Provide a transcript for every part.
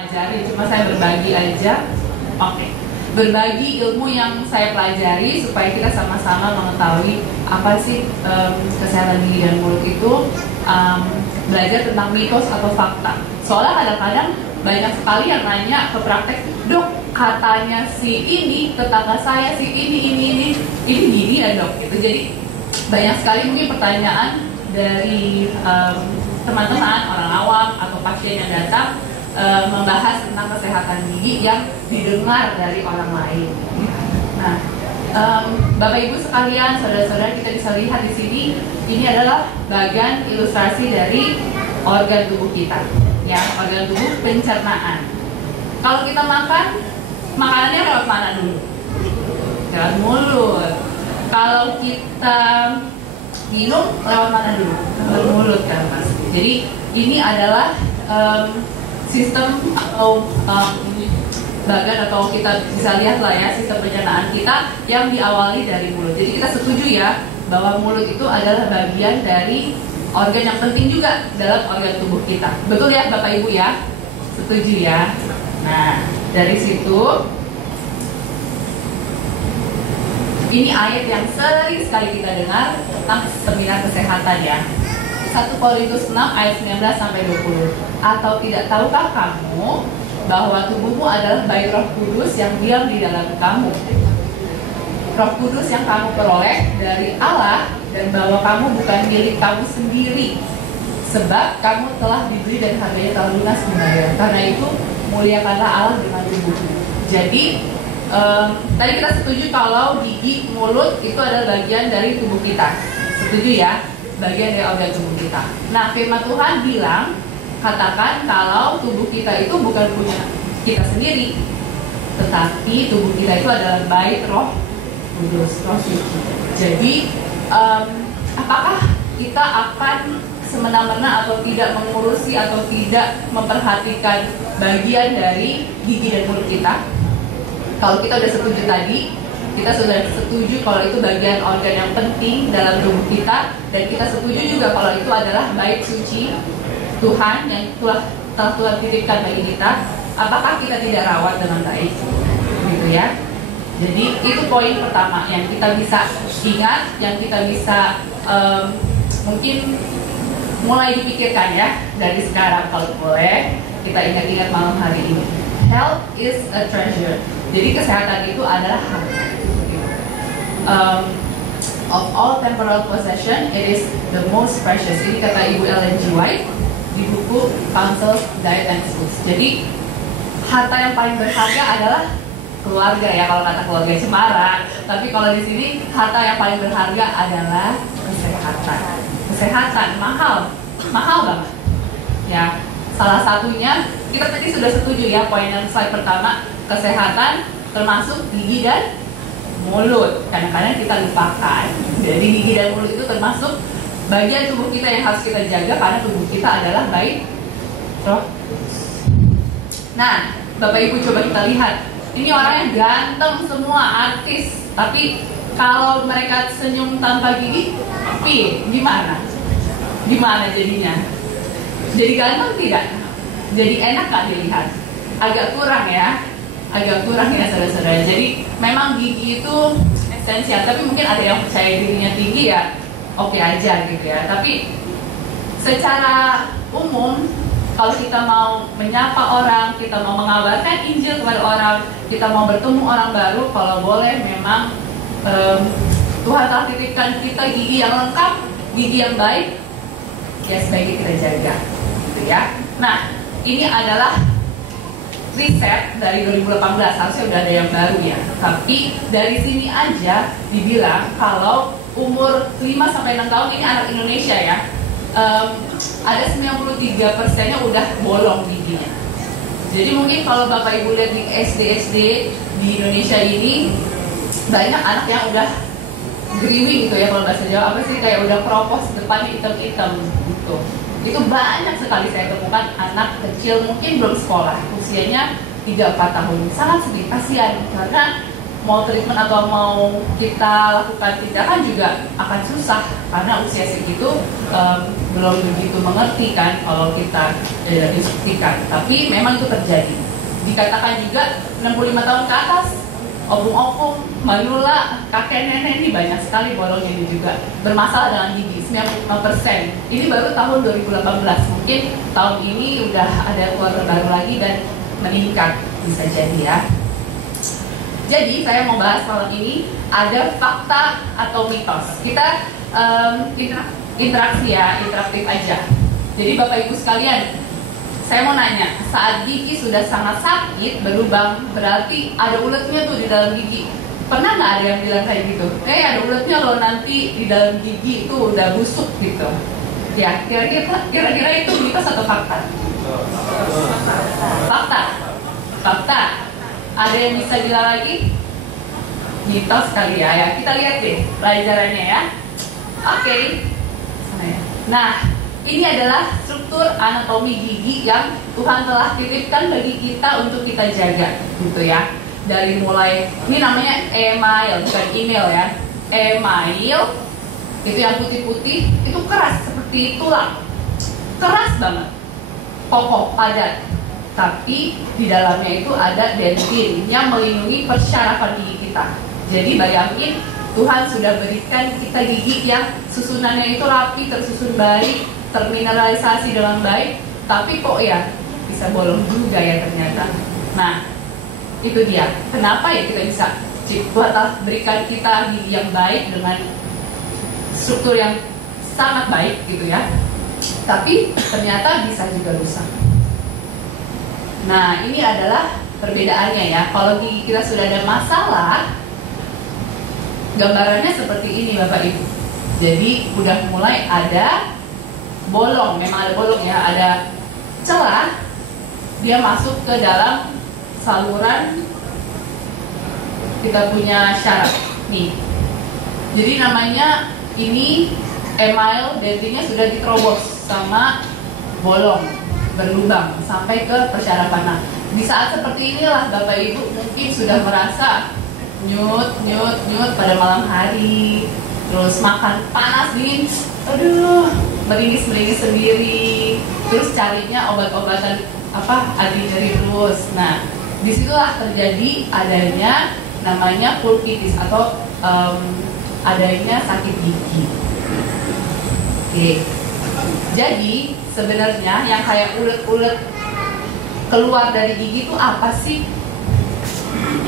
pelajari, cuma saya berbagi aja. Oke. Berbagi ilmu yang saya pelajari supaya kita sama-sama mengetahui apa sih kesehatan gigi dan mulut itu, belajar tentang mitos atau fakta. Soalnya kadang-kadang banyak sekali yang nanya ke praktek, dok katanya si ini, tetangga saya si ini gini ya dok, gitu. Jadi banyak sekali mungkin pertanyaan dari teman-teman, orang awam atau pasien yang datang membahas tentang kesehatan gigi yang didengar dari orang lain. Nah, Bapak Ibu sekalian, saudara-saudara, kita bisa lihat di sini, ini adalah bagian ilustrasi dari organ tubuh kita, ya, organ tubuh pencernaan. Kalau kita makan, makanannya lewat mana dulu? Lewat mulut. Kalau kita minum, lewat mana dulu? Lewat mulut kan, Mas. Jadi ini adalah sistem atau bagan, atau kita bisa lihat lah ya, sistem pencernaan kita yang diawali dari mulut. Jadi kita setuju ya bahwa mulut itu adalah bagian dari organ yang penting juga dalam organ tubuh kita. Betul ya Bapak Ibu ya? Setuju ya? Nah, dari situ ini ayat yang sering sekali kita dengar tentang seminar kesehatan ya. 1 Korintus 6 ayat 19 sampai 20. Atau tidak tahukah kamu bahwa tubuhmu adalah bait Roh Kudus yang diam di dalam kamu? Roh Kudus yang kamu peroleh dari Allah, dan bahwa kamu bukan milik kamu sendiri, sebab kamu telah dibeli dan harganya telah lunas dibayar. Karena itu muliakanlah Allah dengan tubuhmu. Jadi tadi kita setuju kalau gigi, mulut itu adalah bagian dari tubuh kita. Setuju ya? Bagian dari organ tubuh kita. Nah, firman Tuhan bilang, katakan kalau tubuh kita itu bukan punya kita sendiri, tetapi tubuh kita itu adalah bait Roh Kudus, Roh Suci. Jadi, apakah kita akan semena-mena atau tidak mengurusi atau tidak memperhatikan bagian dari gigi dan mulut kita? Kalau kita udah setuju tadi, kita sudah setuju kalau itu bagian organ yang penting dalam tubuh kita, dan kita setuju juga kalau itu adalah bait suci Tuhan yang telah Tuhan titipkan bagi kita. Apakah kita tidak rawat dengan baik? Gitu ya. Jadi itu poin pertama yang kita bisa ingat, yang kita bisa mungkin mulai dipikirkan ya dari sekarang, kalau boleh kita ingat-ingat malam hari ini. Health is a treasure. Jadi kesehatan itu adalah harta. Of all temporal possession, it is the most precious. Ini kata Ibu Ellen G. White di buku Counsels, Diet and Schools. Jadi harta yang paling berharga adalah keluarga ya, kalau kata keluarga Semarang. Tapi kalau di sini harta yang paling berharga adalah kesehatan. Kesehatan mahal banget. Ya, salah satunya kita tadi sudah setuju ya, poin yang slide pertama, kesehatan termasuk gigi dan mulut. Kadang-kadang kita lupakan. Jadi gigi dan mulut itu termasuk bagian tubuh kita yang harus kita jaga, karena tubuh kita adalah bait Roh. Nah, Bapak Ibu coba kita lihat. Ini orang yang ganteng semua, artis. Tapi kalau mereka senyum tanpa gigi, gimana? Gimana jadinya? Jadi ganteng tidak? Jadi enak gak dilihat? Agak kurang ya. Agak kurang ya saudara-saudara. Jadi memang gigi itu esensial. Tapi mungkin ada yang percaya dirinya tinggi ya, oke aja gitu ya. Tapi secara umum, kalau kita mau menyapa orang, kita mau mengabarkan Injil kepada orang, kita mau bertemu orang baru, kalau boleh memang Tuhan telah titipkan kita gigi yang lengkap, gigi yang baik, ya sebaiknya kita jaga gitu ya. Nah, ini adalah riset dari 2018, harusnya udah ada yang baru ya. Tapi dari sini aja dibilang kalau umur 5-6 tahun, ini anak Indonesia ya, ada 93%-nya udah bolong giginya. Jadi mungkin kalau Bapak Ibu lihat di SD di Indonesia ini, banyak anak yang udah geriwing gitu ya, kalau bahasa Jawa apa sih, kayak udah kropos, depannya hitam-hitam gitu. Itu banyak sekali saya temukan anak kecil, mungkin belum sekolah, usianya 3-4 tahun. Sangat sedih, kasihan, karena mau treatment atau mau kita lakukan tindakan juga akan susah karena usia segitu belum begitu mengerti kan kalau kita instruksikan. Tapi memang itu terjadi. Dikatakan juga 65 tahun ke atas, opung-opung, manula, kakek nenek ini banyak sekali bolongnya ini juga bermasalah dengan gigi 95%. Ini baru tahun 2018. Mungkin tahun ini udah ada keluarga baru lagi dan meningkat, bisa jadi ya. Jadi saya mau bahas malam ini ada fakta atau mitos. Kita interaksi ya, interaktif aja. Jadi Bapak Ibu sekalian, saya mau nanya, saat gigi sudah sangat sakit, berlubang, berarti ada uletnya tuh di dalam gigi. Pernah nggak ada yang bilang kayak gitu? Ada uletnya loh, nanti di dalam gigi itu udah busuk gitu. Ya, kira-kira itu mitos atau fakta? Fakta. Fakta. Ada yang bisa bilang lagi? Mitos kali ya. Kita lihat deh pelajarannya ya. Oke. Nah, ini adalah struktur anatomi gigi yang Tuhan telah titipkan bagi kita untuk kita jaga, gitu ya. Dari mulai, ini namanya email, bukan email ya. Email, itu yang putih-putih, itu keras seperti tulang. Keras banget, kokoh, padat. Tapi di dalamnya itu ada dentin yang melindungi persyarafan gigi kita. Jadi bayangin, Tuhan sudah berikan kita gigi yang susunannya itu rapi, tersusun baik, termineralisasi dengan baik, tapi kok ya bisa bolong juga ya ternyata. Nah, itu dia. Kenapa ya kita bisa Tuhan telah berikan kita gigi yang baik dengan struktur yang sangat baik gitu ya, tapi ternyata bisa juga rusak. Nah, ini adalah perbedaannya ya. Kalau gigi kita sudah ada masalah, gambarannya seperti ini Bapak Ibu. Jadi udah mulai ada bolong, memang ada bolong ya, ada celah, dia masuk ke dalam saluran kita punya syaraf nih. Jadi namanya ini email, dentinnya sudah diterobos sama bolong, berlubang sampai ke persyarafan. Nah, di saat seperti inilah Bapak Ibu mungkin sudah merasa nyut pada malam hari, terus makan panas dingin, aduh, meringis sendiri, terus carinya obat-obatan anti nyeri terus. Nah, disitulah terjadi adanya namanya pulpitis atau adanya sakit gigi. Oke. Jadi sebenarnya yang kayak ulet-ulet keluar dari gigi itu apa sih?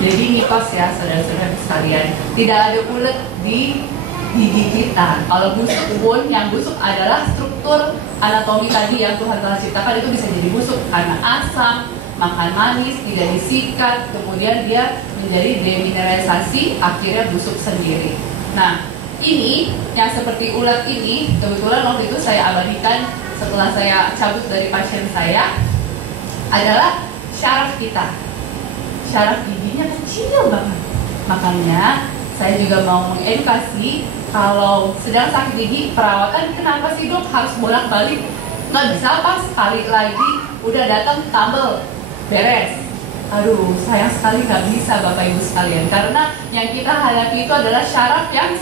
Jadi mitos ya saudara-saudara sekalian, tidak ada ulet di gigi kita. Kalau busuk, yang busuk adalah struktur anatomi tadi yang Tuhan telah ciptakan, itu bisa jadi busuk karena asam, makan manis, tidak disikat, kemudian dia menjadi demineralisasi, akhirnya busuk sendiri. Nah, ini yang seperti ulat ini, kebetulan waktu itu saya abadikan setelah saya cabut dari pasien saya, adalah syaraf kita. Syaraf giginya kecil banget. Makanya saya juga mau mengedukasi, kalau sedang sakit gigi, perawatan kenapa sih dok harus bolak-balik? Nggak bisa pas sekali lagi udah datang tabel beres. Aduh, sayang sekali nggak bisa Bapak Ibu sekalian, karena yang kita hadapi itu adalah syaraf yang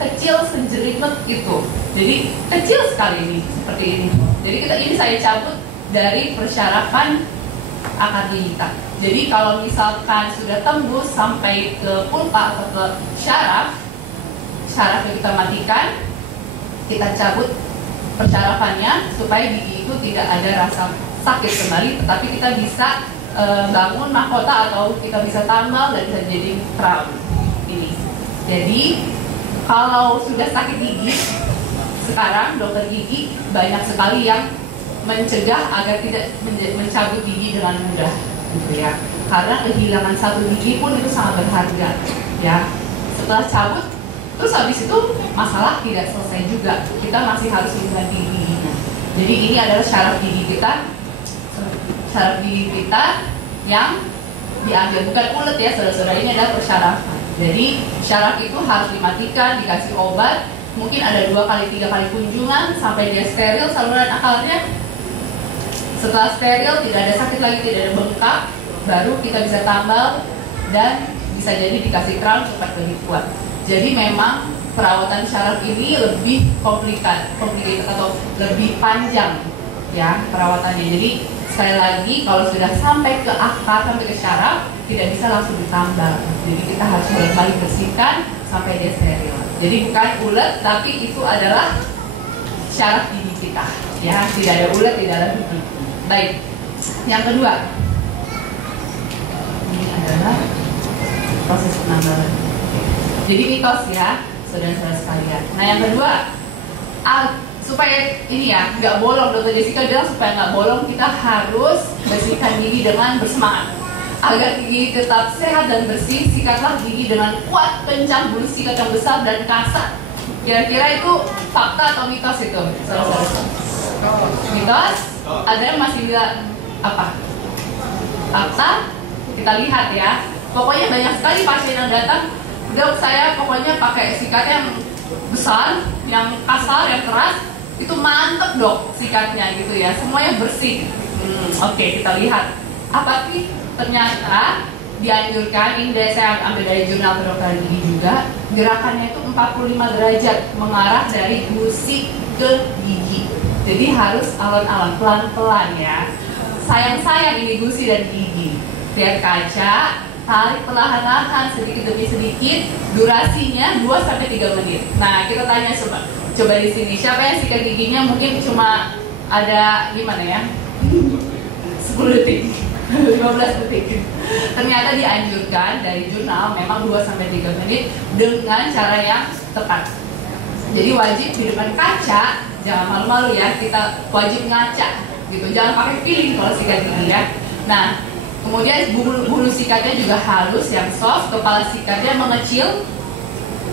kecil sejerimet itu. Jadi kecil sekali ini, seperti ini. Jadi ini saya cabut dari persyarafan akar gigi kita. Jadi kalau misalkan sudah tembus sampai ke pulpa atau ke syaraf yang kita matikan, kita cabut persyarafannya supaya gigi itu tidak ada rasa sakit kembali, tetapi kita bisa bangun mahkota atau kita bisa tambal dan bisa jadi crown ini. Jadi kalau sudah sakit gigi, sekarang dokter gigi banyak sekali yang mencegah agar tidak mencabut gigi dengan mudah, gitu ya. Karena kehilangan satu gigi pun itu sangat berharga, ya. Setelah cabut, terus habis itu masalah tidak selesai juga. Kita masih harus mengganti giginya. Jadi ini adalah syaraf gigi kita yang diambil, bukan ulet ya saudara-saudara, ini adalah persyarafan. Jadi syaraf itu harus dimatikan, dikasih obat, mungkin ada 2 kali 3 kali kunjungan sampai dia steril saluran akalnya. Setelah steril, tidak ada sakit lagi, tidak ada bengkak, baru kita bisa tambal dan bisa jadi dikasih crown cepat lebih kuat. Jadi memang perawatan syaraf ini lebih complicated atau lebih panjang ya perawatannya. Jadi sekali lagi kalau sudah sampai ke akar, sampai ke syaraf, tidak bisa langsung ditambal. Jadi kita harus bolak-balik bersihkan sampai dia steril. Jadi bukan ulet, tapi itu adalah syaraf gigi kita ya, tidak ada ulet di dalam gigi. Baik, yang kedua ini adalah proses penambalan. Jadi mitos ya saudara-saudara sekalian. Nah yang kedua, supaya ini ya nggak bolong, Dokter Jessica bilang supaya nggak bolong kita harus bersihkan gigi dengan bersemangat. Agar gigi tetap sehat dan bersih, sikatlah gigi dengan kuat, kencang, bulu sikat yang besar dan kasar. Kira-kira itu fakta atau mitos itu? Mitos? Ada yang masih bilang apa? Fakta? Kita lihat ya. Pokoknya banyak sekali pasien yang datang, dok saya pokoknya pakai sikat yang besar, yang kasar, yang keras, itu mantep dok sikatnya gitu ya, semuanya bersih. Oke, kita lihat. Apa sih? Ternyata dianjurkan, ini saya ambil dari jurnal kedokteran gigi juga, gerakannya itu 45 derajat mengarah dari gusi ke gigi. Jadi harus alon-alon, pelan-pelan ya. Sayang-sayang ini gusi dan gigi. Lihat kaca, tarik perlahan-lahan sedikit demi sedikit, durasinya 2-3 menit. Nah, kita tanya coba di sini, siapa yang sikat giginya mungkin cuma ada gimana ya? 10 detik. 15 detik. Ternyata dianjurkan dari jurnal memang 2-3 menit dengan cara yang tepat. Jadi wajib di depan kaca, jangan malu-malu ya, kita wajib ngaca gitu. Jangan pakai piling kalau sikat gigi ya. Nah, kemudian bulu sikatnya juga halus, yang soft, kepala sikatnya mengecil,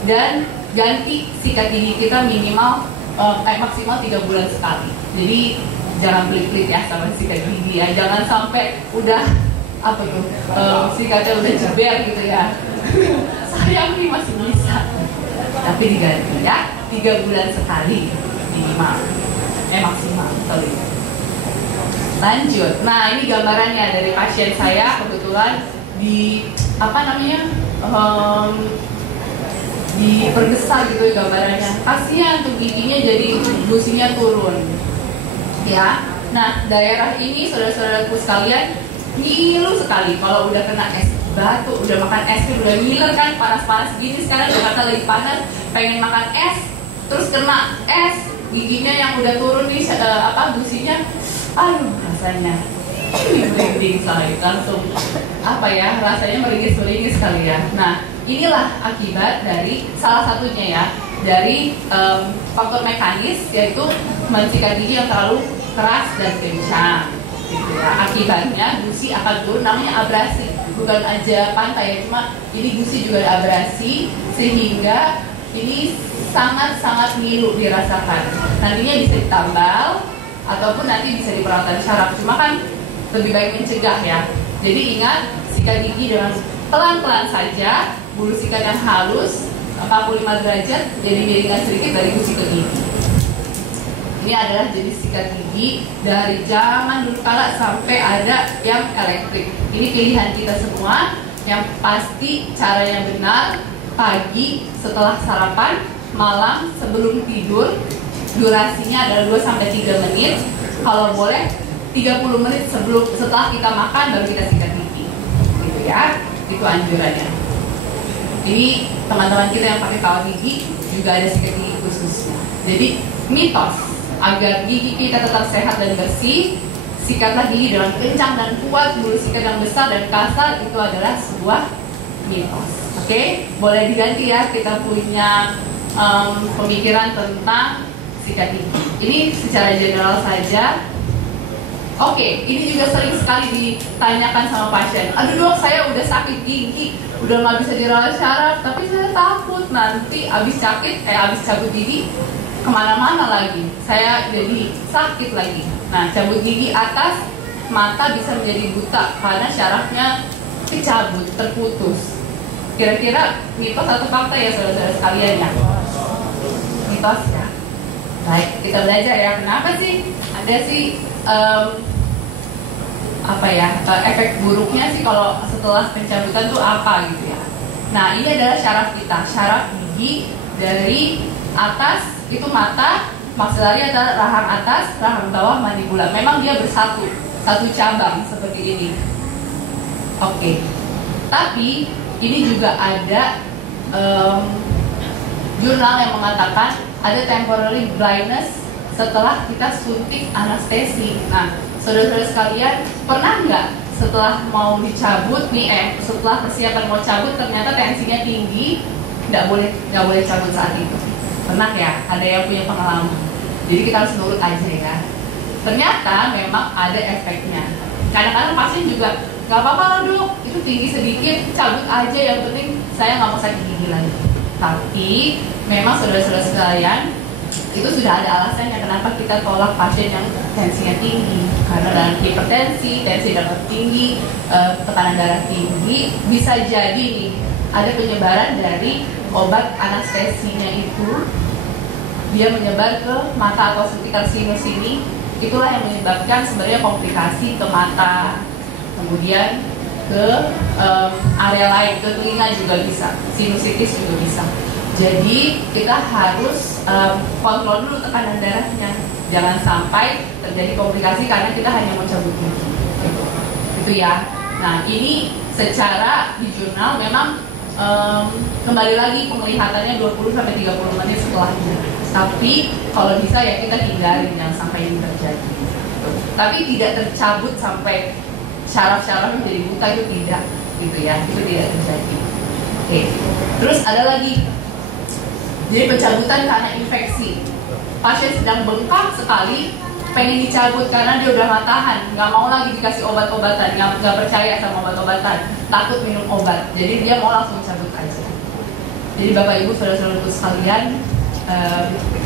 dan ganti sikat gigi kita minimal maksimal 3 bulan sekali. Jadi jangan pelit-pelit ya sama sikat gigi ya, jangan sampai udah apa tuh sikatnya udah jeber gitu ya. Sayang nih masih bisa, tapi diganti ya 3 bulan sekali minimal, maksimal sorry. Lanjut, nah ini gambarannya dari pasien saya kebetulan di apa namanya dipergesar gitu gambarannya, kasihan tuh giginya jadi gusinya turun. Ya, nah daerah ini saudara-saudaraku sekalian ngilu sekali kalau udah kena es batu, udah makan es krim, udah ngiler kan, panas-panas gini sekarang Jakarta lagi panas, pengen makan es, terus kena es, giginya yang udah turun nih gusinya, aduh rasanya ini merinding sekali, langsung apa ya rasanya meringis sekali ya. Nah inilah akibat dari salah satunya ya dari faktor mekanis, yaitu mensikat gigi yang terlalu keras dan kencang gitu ya. Akibatnya gusi akan turun, namanya abrasi, bukan aja pantai ya, cuma ini gusi juga ada abrasi, sehingga ini sangat-sangat ngilu dirasakan. Nantinya bisa ditambal ataupun nanti bisa di perawatan syaraf, cuma kan lebih baik mencegah ya. Jadi ingat, sikat gigi dengan pelan-pelan saja, bulu sikat yang halus 45 derajat, jadi miringan sedikit dari gusi ke gigi. Ini adalah jenis sikat gigi dari zaman dulu kala sampai ada yang elektrik. Ini pilihan kita semua. Yang pasti caranya benar, pagi setelah sarapan, malam sebelum tidur. Durasinya adalah 2-3 menit. Kalau boleh 30 menit setelah kita makan baru kita sikat gigi. Gitu ya. Itu anjurannya. Ini teman-teman kita yang pakai kawat gigi juga ada sikat gigi khususnya. Jadi mitos, agar gigi kita tetap sehat dan bersih, sikatlah gigi dengan kencang dan kuat, bulu sikat yang besar dan kasar, itu adalah sebuah mitos. Oke, boleh diganti ya, kita punya pemikiran tentang sikat gigi. Ini secara general saja. Oke, ini juga sering sekali ditanyakan sama pasien. Aduh dok, saya udah sakit gigi, udah nggak bisa dirawat syaraf, tapi saya takut nanti abis cabut gigi kemana-mana lagi, saya jadi sakit lagi. Nah, cabut gigi atas, mata bisa menjadi buta karena syarafnya dicabut, terputus. Kira-kira mitos atau fakta ya saudara-saudara sekalian ya? Mitos ya. Baik, kita belajar ya. Kenapa sih ada sih efek buruknya sih kalau setelah pencabutan tuh apa gitu ya? Nah, ini adalah syaraf kita, syaraf gigi dari atas itu mata, maksilari adalah rahang atas, rahang bawah mandibula. Memang dia bersatu, satu cabang seperti ini. Oke. Tapi ini juga ada jurnal yang mengatakan ada temporary blindness setelah kita suntik anestesi. Nah, saudara-saudara sekalian, pernah nggak setelah mau dicabut nih, setelah persiapan mau cabut ternyata tensinya tinggi, nggak boleh cabut saat itu? Pernah ya? Ada yang punya pengalaman? Jadi kita harus nurut aja ya. Ternyata memang ada efeknya. Kadang-kadang pasien juga nggak apa-apa lah dok, itu tinggi sedikit, cabut aja, yang penting saya nggak mau sakit gigi lagi. Tapi memang saudara-saudara sekalian, itu sudah ada alasannya kenapa kita tolak pasien yang tensinya tinggi. Karena dalam hipertensi, tensi darah tinggi, tekanan darah tinggi, bisa jadi nih ada penyebaran dari obat anestesinya itu, dia menyebar ke mata atau sekitar sinus ini. Itulah yang menyebabkan sebenarnya komplikasi ke mata, kemudian ke area lain, ke telinga juga bisa, sinusitis juga bisa. Jadi kita harus kontrol dulu tekanan darahnya, jangan sampai terjadi komplikasi karena kita hanya mau cabut gigi. Itu ya. Nah, ini secara di jurnal memang kembali lagi penglihatannya 20-30 menit setelahnya. Tapi kalau bisa ya kita hindarin jangan sampai ini terjadi. Tapi tidak tercabut sampai syaraf-syaraf menjadi buta, itu tidak, gitu ya, itu tidak terjadi. Oke. Terus ada lagi, jadi pencabutan karena infeksi. Pasien sedang bengkak sekali, pengen dicabut karena dia udah nggak tahan, nggak mau lagi dikasih obat-obatan, nggak percaya sama obat-obatan, takut minum obat, jadi dia mau langsung cabut aja. Jadi Bapak Ibu saudara-saudaraku sekalian,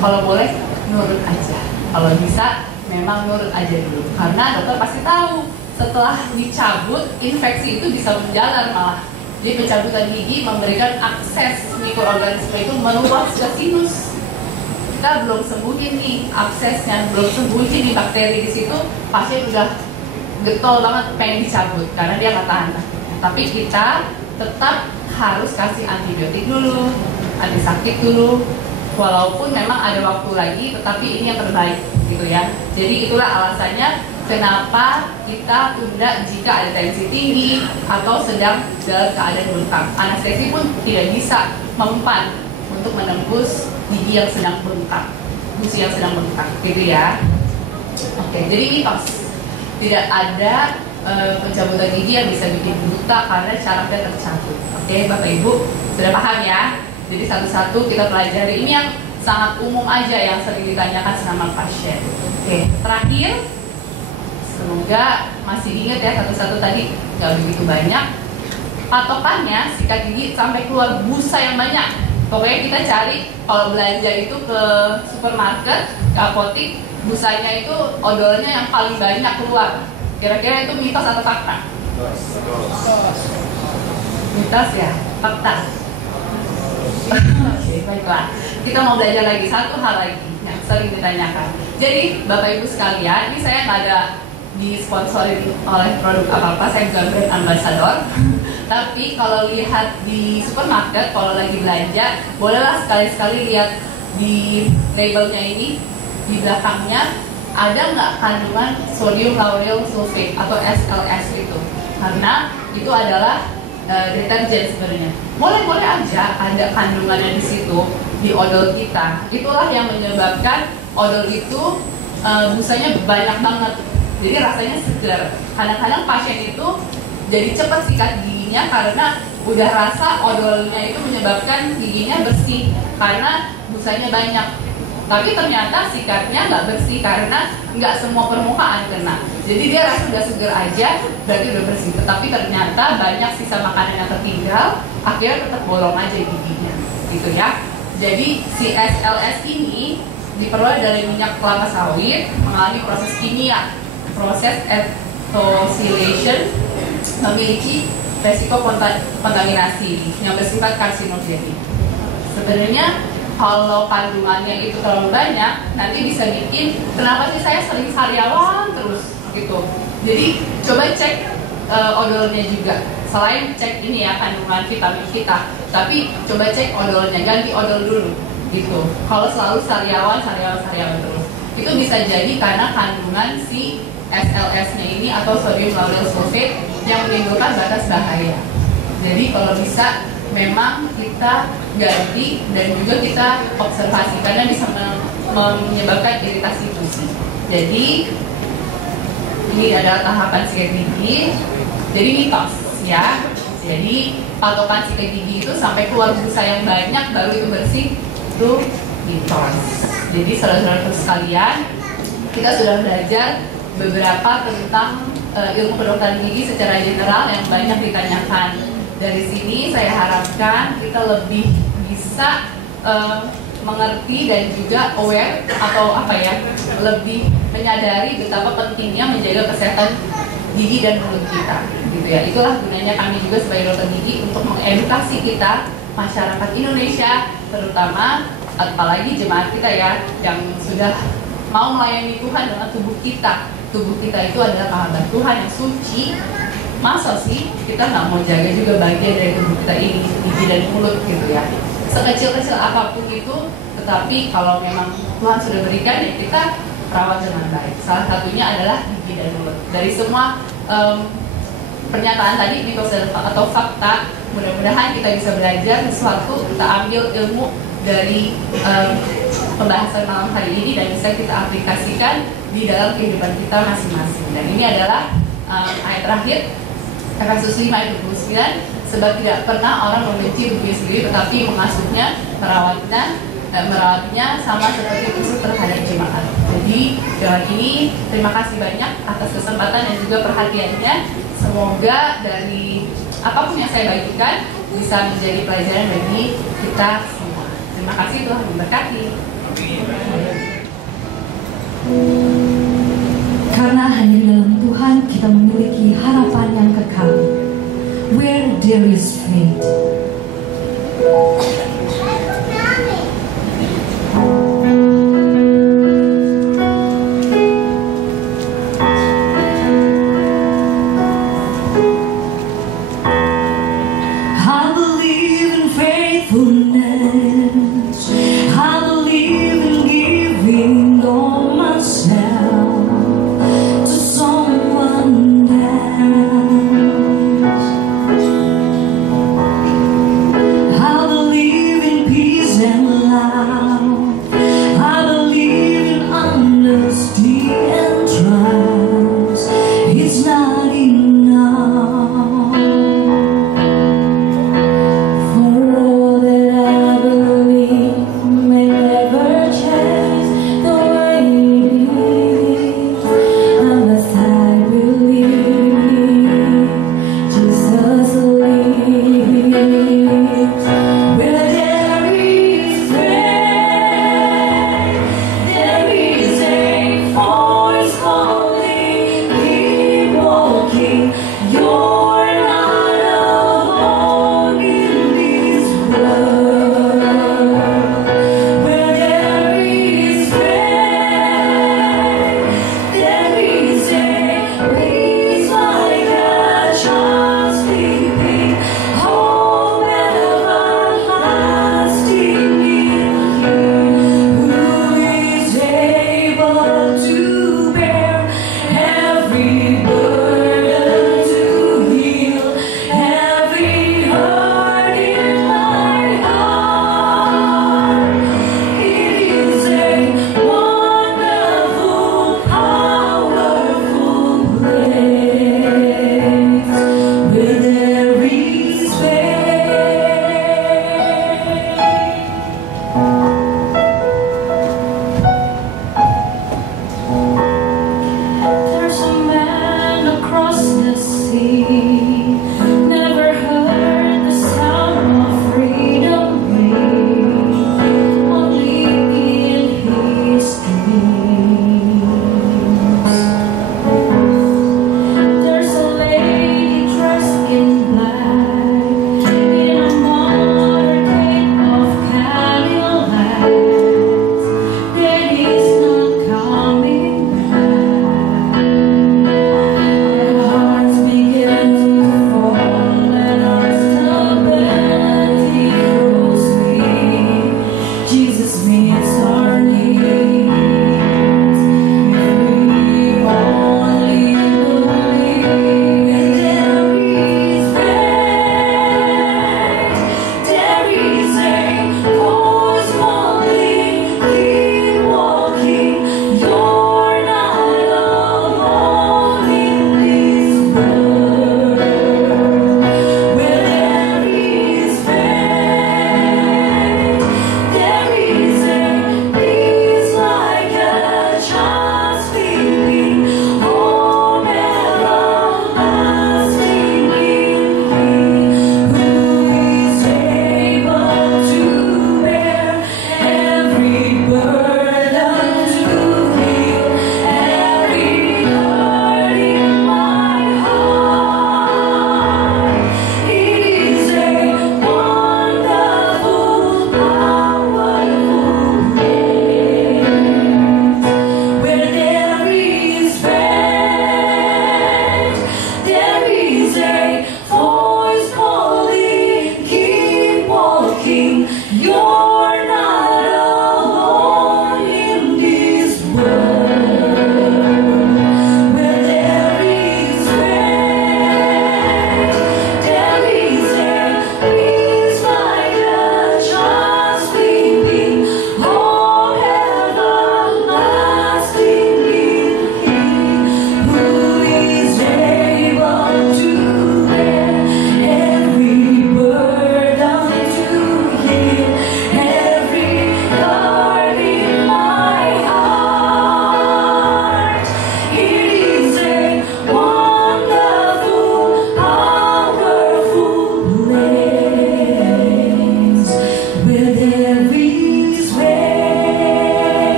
kalau boleh nurut aja, kalau bisa memang nurut aja dulu, karena dokter pasti tahu setelah dicabut infeksi itu bisa menjalar malah. Jadi pencabutan gigi memberikan akses mikroorganisme itu meluas ke sinus. Kita belum sembuhin nih aksesnya, belum sembuhin nih bakteri di situ, pasien udah getol banget pengen dicabut karena dia nggak tahan. Tapi kita tetap harus kasih antibiotik dulu, anti sakit dulu, walaupun memang ada waktu lagi, tetapi ini yang terbaik gitu ya. Jadi itulah alasannya kenapa kita tunda jika ada tensi tinggi atau sedang dalam keadaan bengkak. Anestesi pun tidak bisa mempan untuk menembus gigi yang sedang bengkak, gusi yang sedang bengkak, gitu ya. Oke, jadi mitos tidak ada pencabutan gigi yang bisa bikin buta karena syarafnya tercabut. Oke, Bapak Ibu sudah paham ya? Jadi satu-satu kita pelajari. Ini yang sangat umum aja yang sering ditanyakan sama pasien. Oke, terakhir, semoga masih ingat ya satu-satu tadi, nggak begitu banyak. Patokannya sikat gigi sampai keluar busa yang banyak. Pokoknya kita cari kalau belanja itu ke supermarket, ke apotik, busanya itu odolnya yang paling banyak keluar. Kira-kira itu mitos atau fakta? Mitos ya? Fakta? Oke, baiklah. Kita mau belajar lagi, satu hal lagi yang sering ditanyakan. Jadi Bapak Ibu sekalian, ini saya nggak ada disponsori oleh produk apa-apa, saya bukan brand ambassador. Tapi kalau lihat di supermarket, kalau lagi belanja, bolehlah sekali-sekali lihat di labelnya ini, di belakangnya ada nggak kandungan sodium lauryl sulfate atau SLS itu, karena itu adalah deterjen sebenarnya. Boleh-boleh aja ada kandungannya di situ di odol kita. Itulah yang menyebabkan odol itu busanya banyak banget. Jadi rasanya segar. Kadang-kadang pasien itu jadi cepat sikat giginya karena udah rasa odolnya itu menyebabkan giginya bersih karena busanya banyak. Tapi ternyata sikatnya nggak bersih karena nggak semua permukaan kena. Jadi dia rasa udah segar aja, berarti udah bersih. Tetapi ternyata banyak sisa makanan yang tertinggal, akhirnya tetap bolong aja giginya, gitu ya. Jadi si SLS ini diperoleh dari minyak kelapa sawit, mengalami proses kimia, proses ethylation, memiliki resiko kontaminasi yang bersifat karsinogenik. Sebenarnya kalau kandungannya itu terlalu banyak, nanti bisa bikin kenapa sih saya sering sariawan terus gitu. Jadi coba cek odolnya juga. selain cek ini ya kandungan vitamin kita, tapi coba cek odolnya, ganti odol dulu gitu. Kalau selalu sariawan terus, itu bisa jadi karena kandungan si SLS-nya ini atau sodium lauryl sulfate yang menimbulkan batas bahaya. Jadi kalau bisa memang kita ganti dan juga kita observasi karena bisa menyebabkan iritasi fusi. Jadi ini adalah tahapan sikat gigi. Jadi mitos ya. Jadi patokan sikat gigi itu sampai keluar busa yang banyak baru itu bersih, itu mitos. Jadi saudara-saudara sekalian, kita sudah belajar beberapa tentang ilmu kedokteran gigi secara general yang banyak ditanyakan. Dari sini saya harapkan kita lebih bisa mengerti dan juga aware atau lebih menyadari betapa pentingnya menjaga kesehatan gigi dan mulut kita, gitu ya. Itulah gunanya kami juga sebagai dokter gigi untuk mengedukasi kita masyarakat Indonesia, terutama apalagi jemaat kita ya yang sudah mau melayani Tuhan dengan tubuh kita. Tubuh kita itu adalah sahabat Tuhan yang suci. Masa sih kita nggak mau jaga juga bagian dari tubuh kita ini, gigi dan mulut gitu ya. Sekecil-kecil apapun itu, tetapi kalau memang Tuhan sudah berikan ya kita rawat dengan baik. Salah satunya adalah gigi dan mulut. Dari semua pernyataan tadi, mitos atau fakta, mudah-mudahan kita bisa belajar sesuatu, kita ambil ilmu dari pembahasan malam hari ini dan bisa kita aplikasikan di dalam kehidupan kita masing-masing. Dan ini adalah ayat terakhir, Efesus 5 ayat 29, sebab tidak pernah orang membenci tubuhnya sendiri, tetapi mengasuhnya, merawatnya sama seperti Kristus terhadap jemaat. Jadi dengan ini terima kasih banyak atas kesempatan dan juga perhatiannya. Semoga dari apapun yang saya bagikan bisa menjadi pelajaran bagi kita semua. Terima kasih, Tuhan memberkati. Karena hanya di dalam Tuhan kita memiliki harapan yang kekal. Where there is faith. I believe in faithfulness. I believe in giving all myself to someone else. I believe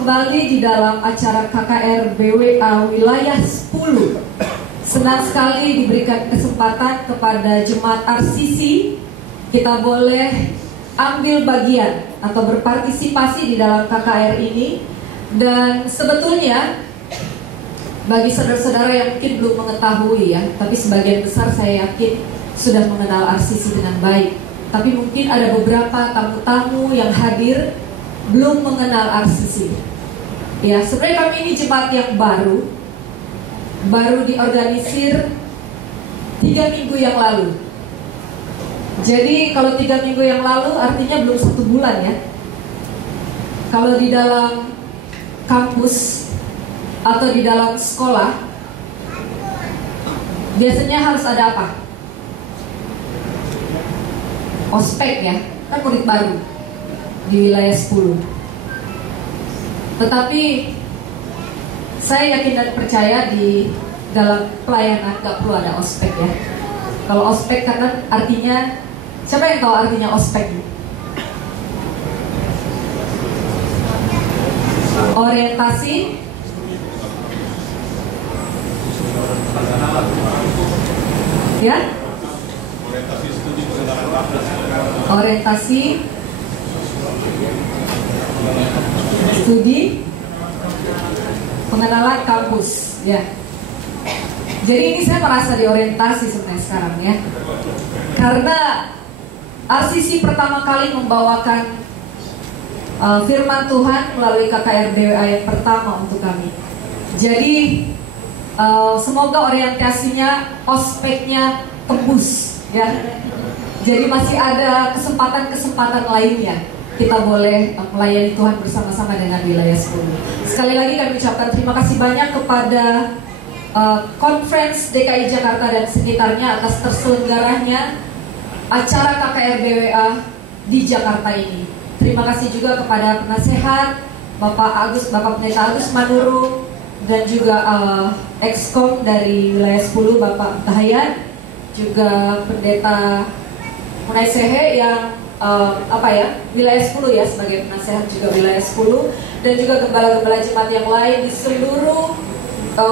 kembali di dalam acara KKR BWA Wilayah 10. Senang sekali diberikan kesempatan kepada Jemaat RCC. Kita boleh ambil bagian atau berpartisipasi di dalam KKR ini. Dan sebetulnya bagi saudara-saudara yang mungkin belum mengetahui ya, tapi sebagian besar saya yakin sudah mengenal RCC dengan baik. Tapi mungkin ada beberapa tamu-tamu yang hadir belum mengenal RCC. Ya, sebenarnya kami ini jemaat yang baru diorganisir 3 minggu yang lalu. Jadi kalau 3 minggu yang lalu artinya belum 1 bulan ya. Kalau di dalam kampus atau di dalam sekolah biasanya harus ada apa? Ospek ya, kan murid baru di wilayah 10. Tetapi saya yakin dan percaya di dalam pelayanan gak perlu ada ospek ya. Kalau ospek kan artinya, siapa yang tahu artinya ospek? Orientasi ya? Orientasi studi pengenalan kampus ya. Jadi ini saya merasa diorientasi sebenarnya sekarang ya. Karena RCC pertama kali membawakan firman Tuhan melalui KKR BWA yang pertama untuk kami. Jadi semoga orientasinya, ospeknya tembus ya. Jadi masih ada kesempatan-kesempatan lainnya kita boleh melayani Tuhan bersama-sama dengan wilayah 10. Sekali lagi kami ucapkan terima kasih banyak kepada Conference DKI Jakarta dan sekitarnya atas terselenggaranya acara KKR BWA di Jakarta ini. Terima kasih juga kepada penasehat Bapak Pendeta Agus Manurung dan juga Exkom dari wilayah 10 Bapak Tahayan, juga Pendeta Munai Sehe yang wilayah 10 ya sebagai penasehat juga wilayah 10, dan juga gembala-gembala jemaat yang lain di seluruh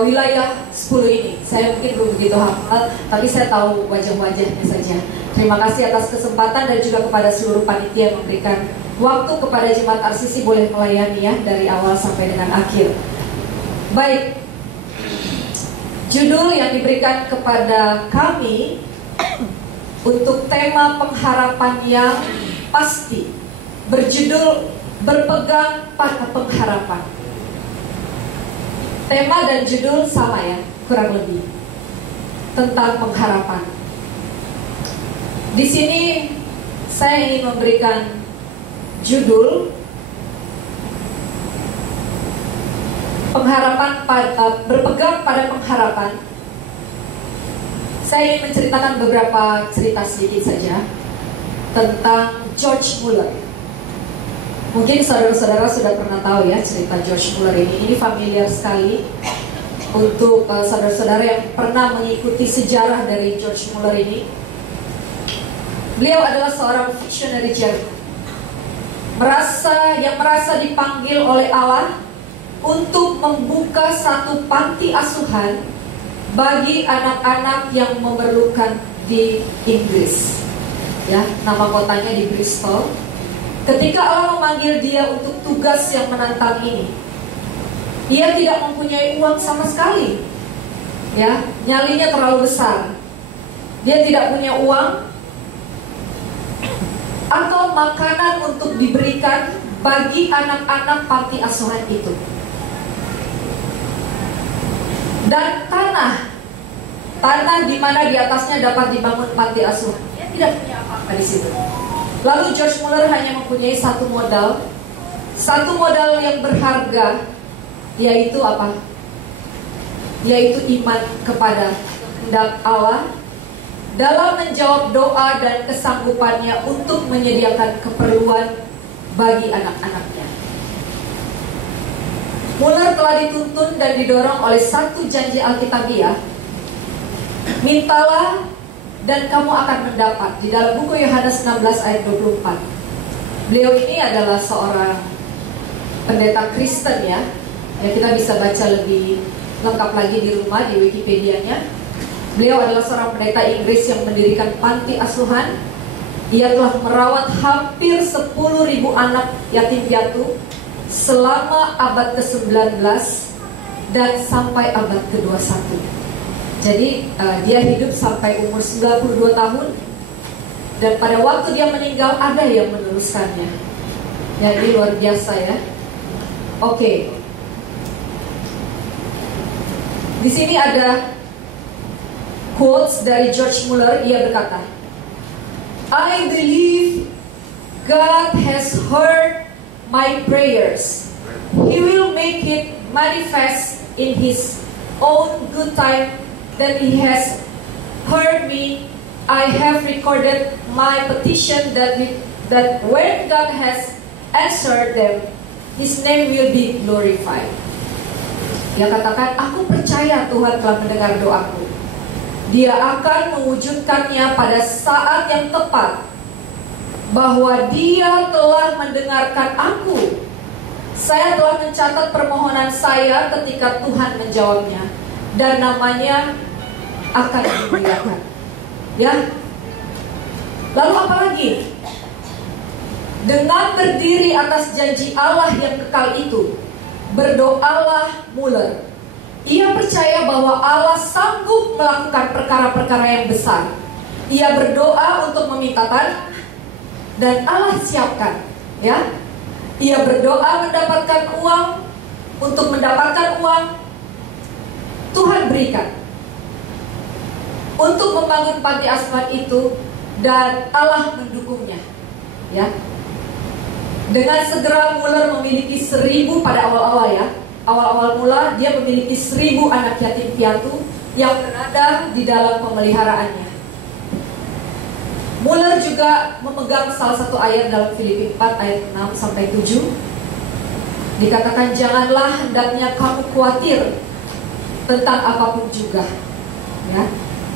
wilayah 10 ini. Saya mungkin belum begitu hafal, tapi saya tahu wajah-wajahnya saja. Terima kasih atas kesempatan dan juga kepada seluruh panitia yang memberikan waktu kepada jemaat RCC boleh melayani ya dari awal sampai dengan akhir. Baik, judul yang diberikan kepada kami untuk tema pengharapan yang pasti berjudul berpegang pada pengharapan. Tema dan judul sama ya, kurang lebih tentang pengharapan. Di sini saya ingin memberikan judul berpegang pada pengharapan. Saya ingin menceritakan beberapa cerita sedikit saja tentang George Muller. Mungkin saudara-saudara sudah pernah tahu ya cerita George Muller ini. Ini familiar sekali untuk saudara-saudara yang pernah mengikuti sejarah dari George Muller ini. Beliau adalah seorang visionary Jerman, merasa dipanggil oleh Allah untuk membuka satu panti asuhan bagi anak-anak yang memerlukan di Inggris. Ya, nama kotanya di Bristol. Ketika Allah memanggil dia untuk tugas yang menantang ini, ia tidak mempunyai uang sama sekali. Ya, nyalinya terlalu besar. Dia tidak punya uang atau makanan untuk diberikan bagi anak-anak panti asuhan itu. Dan tanah di mana di atasnya dapat dibangun panti asuhan, dia tidak punya apa-apa di situ. Lalu George Muller hanya mempunyai satu modal yang berharga, yaitu apa? Yaitu iman kepada kehendak Allah dalam menjawab doa dan kesanggupannya untuk menyediakan keperluan bagi anak-anaknya. Muller telah dituntun dan didorong oleh satu janji Alkitabiah, mintalah dan kamu akan mendapat, di dalam buku Yohanes 16 ayat 24. Beliau ini adalah seorang pendeta Kristen ya. Ya, kita bisa baca lebih lengkap lagi di rumah di Wikipedia-nya. Beliau adalah seorang pendeta Inggris yang mendirikan panti asuhan. Ia telah merawat hampir 10.000 anak yatim piatu selama abad ke-19 dan sampai abad ke-21. Jadi dia hidup sampai umur 92 tahun. Dan pada waktu dia meninggal ada yang meneruskannya. Ya, ini luar biasa ya. Oke. Di sini ada quotes dari George Muller. Ia berkata, I believe God has heard my prayers. He will make it manifest in His own good time that He has heard me. I have recorded my petition that when God has answered them, His name will be glorified. Dia katakan, aku percaya Tuhan telah mendengar doaku. Dia akan mewujudkannya pada saat yang tepat, bahwa Dia telah mendengarkan aku. Saya telah mencatat permohonan saya ketika Tuhan menjawabnya, dan namanya akan dimuliakan. Ya. Lalu apa lagi? Dengan berdiri atas janji Allah yang kekal itu, berdoalah Muller. Ia percaya bahwa Allah sanggup melakukan perkara-perkara yang besar. Ia berdoa untuk meminta tanah dan Allah siapkan, ya. Ia berdoa mendapatkan uang, untuk mendapatkan uang Tuhan berikan. Untuk membangun panti asuhan itu dan Allah mendukungnya, ya. Dengan segera Muller memiliki 1.000 pada awal-awal ya. Awal-awal mula dia memiliki 1.000 anak yatim piatu yang berada di dalam pemeliharaannya. Muller juga memegang salah satu ayat dalam Filipi 4 ayat 6 sampai 7. Dikatakan, janganlah hendaknya kamu khawatir tentang apapun juga, ya.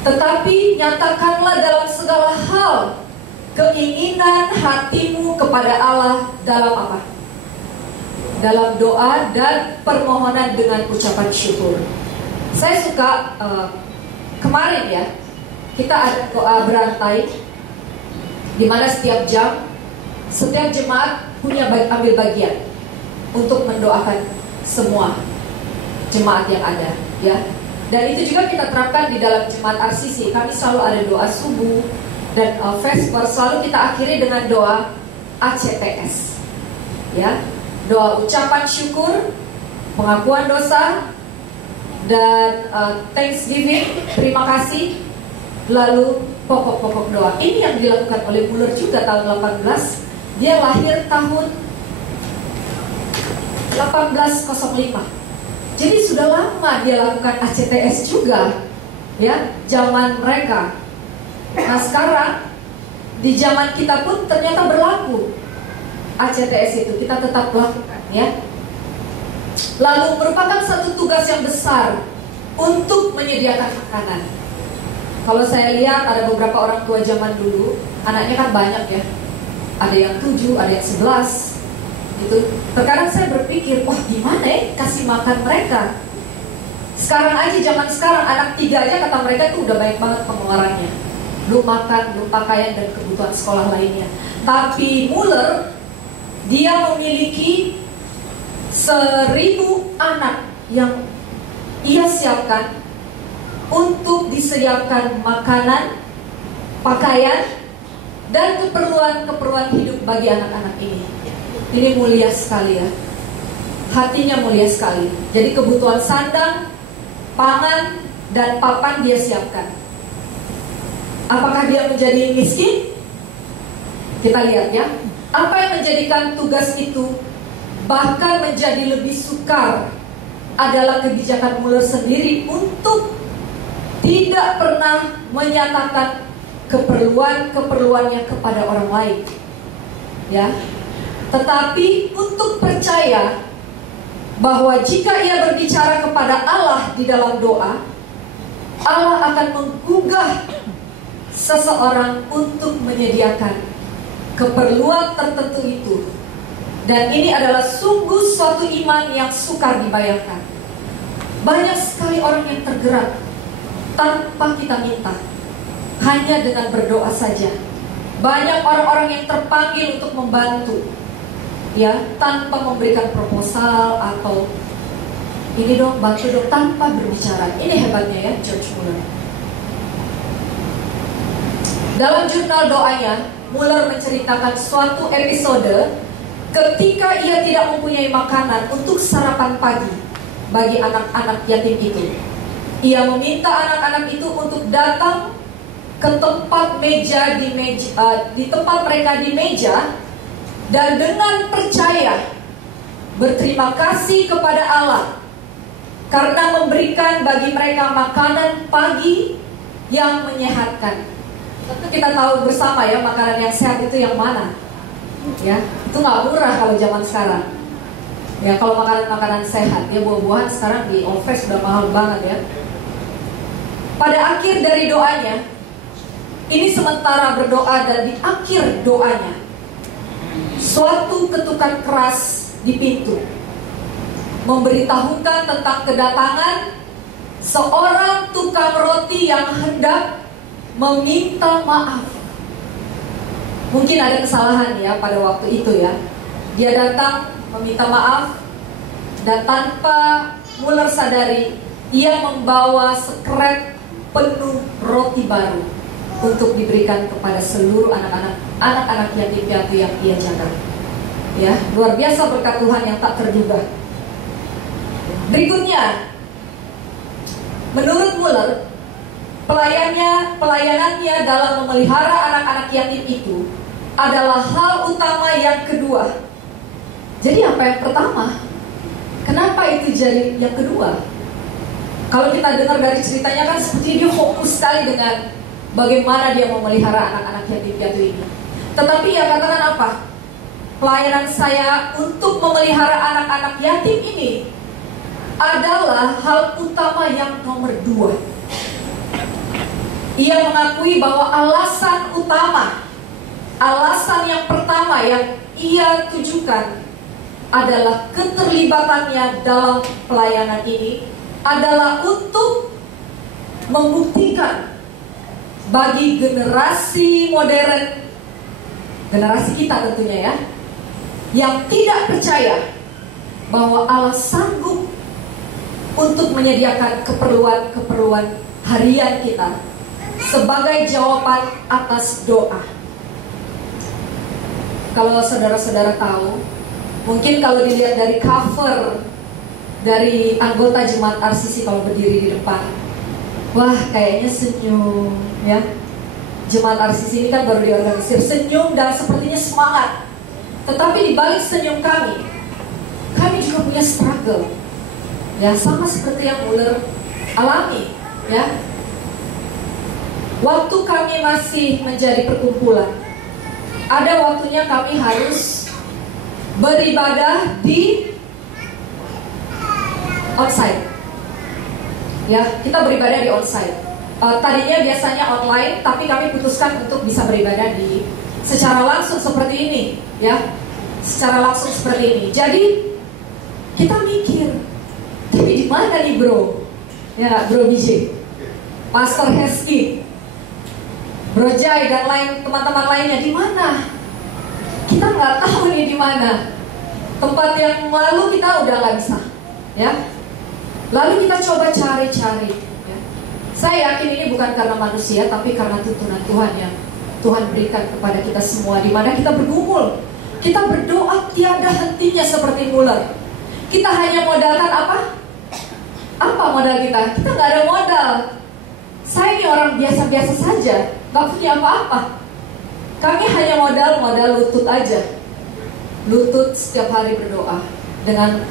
Tetapi nyatakanlah dalam segala hal keinginan hatimu kepada Allah dalam apa? Dalam doa dan permohonan dengan ucapan syukur. Saya suka kemarin ya, kita ada doa berantai, di mana setiap jam setiap jemaat punya ambil bagian untuk mendoakan semua jemaat yang ada, ya. Dan itu juga kita terapkan di dalam jemaat RCC. Kami selalu ada doa subuh dan Vesper, selalu kita akhiri dengan doa ACTS, ya. Doa ucapan syukur, pengakuan dosa, dan thanksgiving, terima kasih. Lalu pokok-pokok doa. Ini yang dilakukan oleh Muller juga tahun 18. Dia lahir tahun 1805. Jadi sudah lama dia lakukan ACTS juga, ya, zaman mereka. Nah sekarang di zaman kita pun ternyata berlaku ACTS itu, kita tetap lakukan, ya. Lalu merupakan satu tugas yang besar untuk menyediakan makanan. Kalau saya lihat ada beberapa orang tua zaman dulu, anaknya kan banyak ya, ada yang 7, ada yang 11 gitu. Terkadang saya berpikir, wah gimana ya kasih makan mereka. Sekarang aja, zaman sekarang anak 3 aja kata mereka tuh udah banyak banget pengeluarannya, belum makan, belum pakaian, dan kebutuhan sekolah lainnya. Tapi Muller, dia memiliki 1.000 anak yang ia siapkan untuk disediakan makanan, pakaian, dan keperluan-keperluan hidup bagi anak-anak ini. Ini mulia sekali ya, hatinya mulia sekali. Jadi kebutuhan sandang, pangan, dan papan dia siapkan. Apakah dia menjadi miskin? Kita lihat ya. Apa yang menjadikan tugas itu bahkan menjadi lebih sukar adalah kebijakan Muller sendiri untuk tidak pernah menyatakan keperluannya kepada orang lain, ya. Tetapi untuk percaya bahwa jika ia berbicara kepada Allah di dalam doa, Allah akan menggugah seseorang untuk menyediakan keperluan tertentu itu Dan ini adalah sungguh suatu iman yang sukar dibayangkan. Banyak sekali orang yang tergerak tanpa kita minta, hanya dengan berdoa saja. Banyak orang-orang yang terpanggil untuk membantu, ya, tanpa memberikan proposal atau ini dong, bantu dong, tanpa berbicara. Ini hebatnya ya George Muller. Dalam jurnal doanya, Muller menceritakan suatu episode ketika ia tidak mempunyai makanan untuk sarapan pagi bagi anak-anak yatim itu. Ia meminta anak-anak itu untuk datang ke tempat di tempat mereka di meja, dan dengan percaya berterima kasih kepada Allah karena memberikan bagi mereka makanan pagi yang menyehatkan. Tentu kita tahu bersama ya, makanan yang sehat itu yang mana? Ya, itu nggak murah kalau zaman sekarang. Ya, kalau makanan-makanan sehat, ya buah-buahan sekarang di all fresh sudah mahal banget ya. Pada akhir dari doanya, ini sementara berdoa dan di akhir doanya, suatu ketukan keras di pintu memberitahukan tentang kedatangan seorang tukang roti yang hendak meminta maaf. Mungkin ada kesalahan ya pada waktu itu ya. Dia datang meminta maaf, dan tanpa Muller sadari, ia membawa sekret penuh roti baru untuk diberikan kepada seluruh anak-anak yatim piatu yang ia jaga. Ya, luar biasa berkat Tuhan yang tak terduga. Berikutnya, menurut Muller, pelayanannya dalam memelihara anak-anak yatim itu adalah hal utama yang kedua. Jadi apa yang pertama? Kenapa itu jadi yang kedua? Kalau kita dengar dari ceritanya kan seperti dia fokus sekali dengan bagaimana dia memelihara anak-anak yatim piatu ini. Tetapi ia katakan apa? Pelayanan saya untuk memelihara anak-anak yatim ini adalah hal utama yang nomor 2. Ia mengakui bahwa alasan yang pertama yang ia tujukan adalah keterlibatannya dalam pelayanan ini adalah untuk membuktikan bagi generasi modern, generasi kita tentunya ya, yang tidak percaya bahwa Allah sanggup untuk menyediakan keperluan harian kita sebagai jawaban atas doa. Kalau saudara-saudara tahu, mungkin kalau dilihat dari cover dari anggota jemaat RCC kalau berdiri di depan, wah kayaknya senyum ya. Jemaat RCC ini kan baru diorganisir, senyum dan sepertinya semangat. Tetapi di balik senyum kami juga punya struggle. Ya, sama seperti yang Muller alami ya. Waktu kami masih menjadi perkumpulan, ada waktunya kami harus beribadah di onsite. Ya, kita beribadah di onsite. Tadinya biasanya online, tapi kami putuskan untuk bisa beribadah di secara langsung seperti ini, ya. Secara langsung seperti ini. Jadi kita mikir, tapi di mana nih bro? Ya, Bro BJ, Pastor Heski, Bro Jai dan teman-teman lainnya di mana? Kita nggak tahu nih di mana. Tempat yang lalu kita udah nggak bisa, ya. Lalu kita coba cari-cari. Ya. Saya yakin ini bukan karena manusia, tapi karena tuntunan Tuhan yang Tuhan berikan kepada kita semua, di mana kita bergumul, kita berdoa tiada hentinya seperti Muller. Kita hanya modalkan apa? Apa modal kita? Kita nggak ada modal. Saya ini orang biasa-biasa saja, nggak punya apa-apa. Kami hanya modal lutut aja. Lutut setiap hari berdoa dengan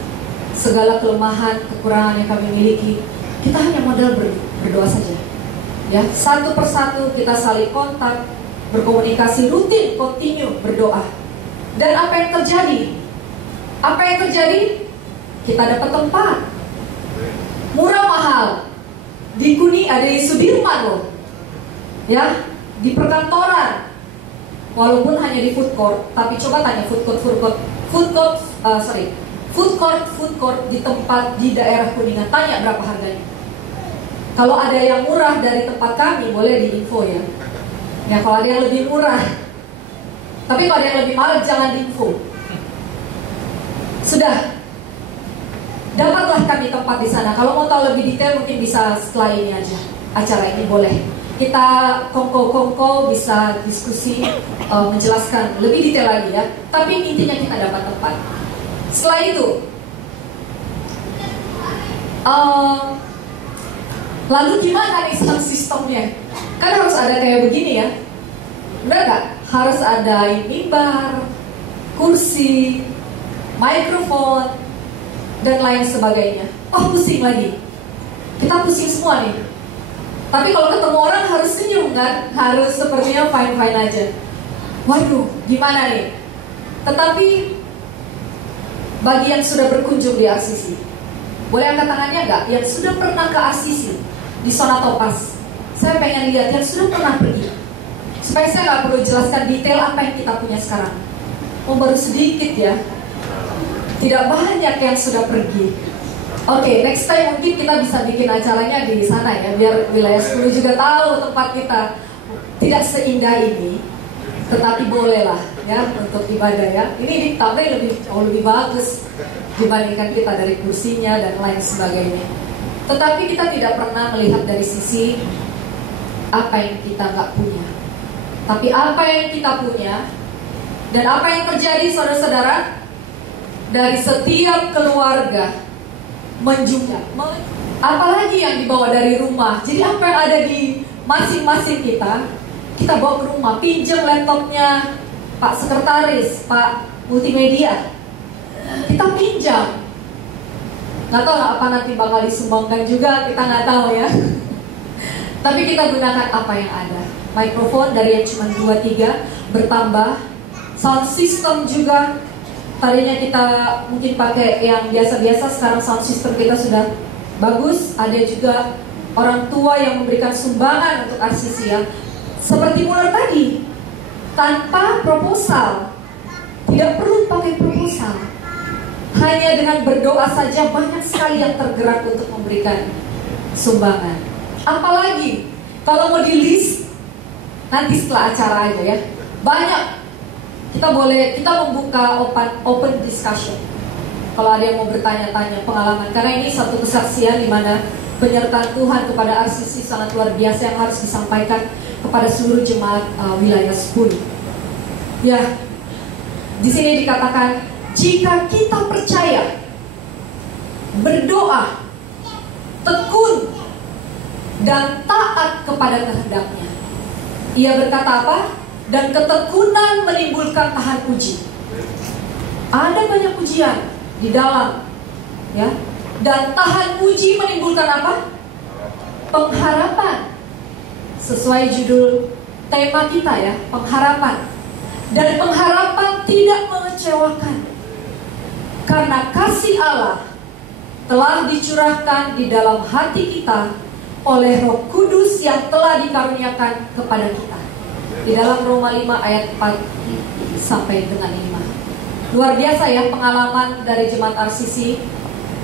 segala kelemahan, kekurangan yang kami miliki. Kita hanya modal berdoa saja. Ya, satu persatu kita saling kontak, berkomunikasi rutin, continue berdoa. Dan apa yang terjadi? Apa yang terjadi? Kita dapat tempat murah mahal di Sudirman loh, ya, di perkantoran. Walaupun hanya di food court, tapi coba tanya food food court di tempat di daerah Kuningan. Tanya berapa harganya. Kalau ada yang murah dari tempat kami boleh diinfo ya. Ya kalau ada yang lebih murah. Tapi kalau ada yang lebih mahal jangan diinfo. Sudah. Dapatlah kami tempat di sana. Kalau mau tahu lebih detail mungkin bisa setelah ini aja. Acara ini boleh. Kita kongko bisa diskusi, menjelaskan lebih detail lagi ya. Tapi intinya kita dapat tempat. Setelah itu, lalu gimana nih sistemnya? Kan harus ada kayak begini ya. Benar gak? Harus ada mimbar, kursi, mikrofon, dan lain sebagainya. Oh pusing lagi. Kita pusing semua nih. Tapi kalau ketemu orang harus senyum kan? Harus sepertinya fine-fine aja. Waduh, gimana nih? Tetapi bagi yang sudah berkunjung di RCC, boleh angkat tangannya nggak? Yang sudah pernah ke RCC di zona Topaz. Saya pengen lihat yang sudah pernah pergi. Supaya saya nggak perlu jelaskan detail apa yang kita punya sekarang. Oh baru sedikit ya. Tidak banyak yang sudah pergi. Oke, next time mungkin kita bisa bikin acaranya di sana ya, biar wilayah 10 juga tahu tempat kita. Tidak seindah ini, tetapi bolehlah ya untuk ibadah ya. Ini ditambah lebih bagus dibandingkan kita dari kursinya dan lain sebagainya. Tetapi kita tidak pernah melihat dari sisi apa yang kita nggak punya, tapi apa yang kita punya. Dan apa yang terjadi saudara-saudara, dari setiap keluarga menjumlah, apalagi yang dibawa dari rumah. Jadi apa yang ada di masing-masing kita bawa ke rumah. Pinjam laptopnya Pak Sekretaris, Pak Multimedia, kita pinjam. Nggak tahu apa nanti bakal disumbangkan juga, kita nggak tahu ya. Tapi kita gunakan apa yang ada. Mikrofon dari yang cuma 2-3 bertambah. Sound system juga. Tadinya kita mungkin pakai yang biasa-biasa, sekarang sound system kita sudah bagus. Ada juga orang tua yang memberikan sumbangan untuk RCC ya. Seperti mulai tadi, tanpa proposal, tidak perlu pakai proposal. Hanya dengan berdoa saja banyak sekali yang tergerak untuk memberikan sumbangan. Apalagi kalau mau di list nanti setelah acara aja ya. Banyak. Kita membuka open discussion. Kalau ada yang mau bertanya-tanya pengalaman, karena ini satu kesaksian di mana penyertaan Tuhan kepada RCC sangat luar biasa yang harus disampaikan kepada seluruh jemaat wilayah 10. Ya, di sini dikatakan jika kita percaya, berdoa, tekun, dan taat kepada kehendaknya. Ia berkata apa? Dan ketekunan menimbulkan tahan uji. Ada banyak ujian di dalam, ya. Dan tahan uji menimbulkan apa? Pengharapan. Sesuai judul tema kita ya, pengharapan. Dan pengharapan tidak mengecewakan. Karena kasih Allah telah dicurahkan di dalam hati kita oleh Roh Kudus yang telah dikaruniakan kepada kita. Di dalam Roma 5 ayat 4 sampai dengan 5. Luar biasa ya pengalaman dari jemaat RCC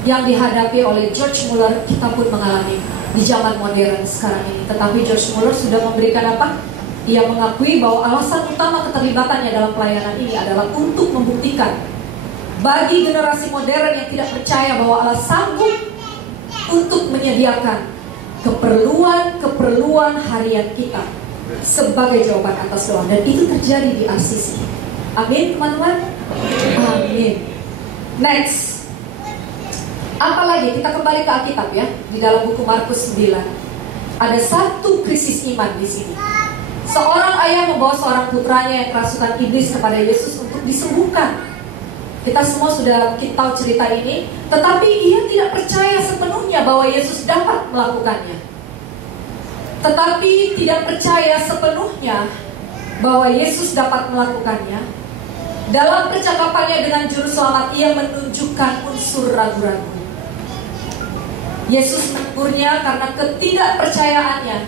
yang dihadapi oleh George Muller. Kita pun mengalami di zaman modern sekarang ini. Tetapi George Muller sudah memberikan apa? Ia mengakui bahwa alasan utama keterlibatannya dalam pelayanan ini adalah untuk membuktikan bagi generasi modern yang tidak percaya bahwa Allah sanggup untuk menyediakan keperluan harian kita sebagai jawaban atas doa. Dan itu terjadi di RCC. Amin teman-teman. Amin. Next, apalagi kita kembali ke Alkitab ya. Di dalam buku Markus 9 ada satu krisis iman di sini. Seorang ayah membawa seorang putranya yang kerasukan iblis kepada Yesus untuk disembuhkan. Kita semua sudah mungkin tahu cerita ini, tetapi ia tidak percaya sepenuhnya bahwa Yesus dapat melakukannya. Tetapi tidak percaya sepenuhnya bahwa Yesus dapat melakukannya. Dalam percakapannya dengan juru selamat, ia menunjukkan unsur ragu-ragu. Yesus menegurnya karena ketidakpercayaannya.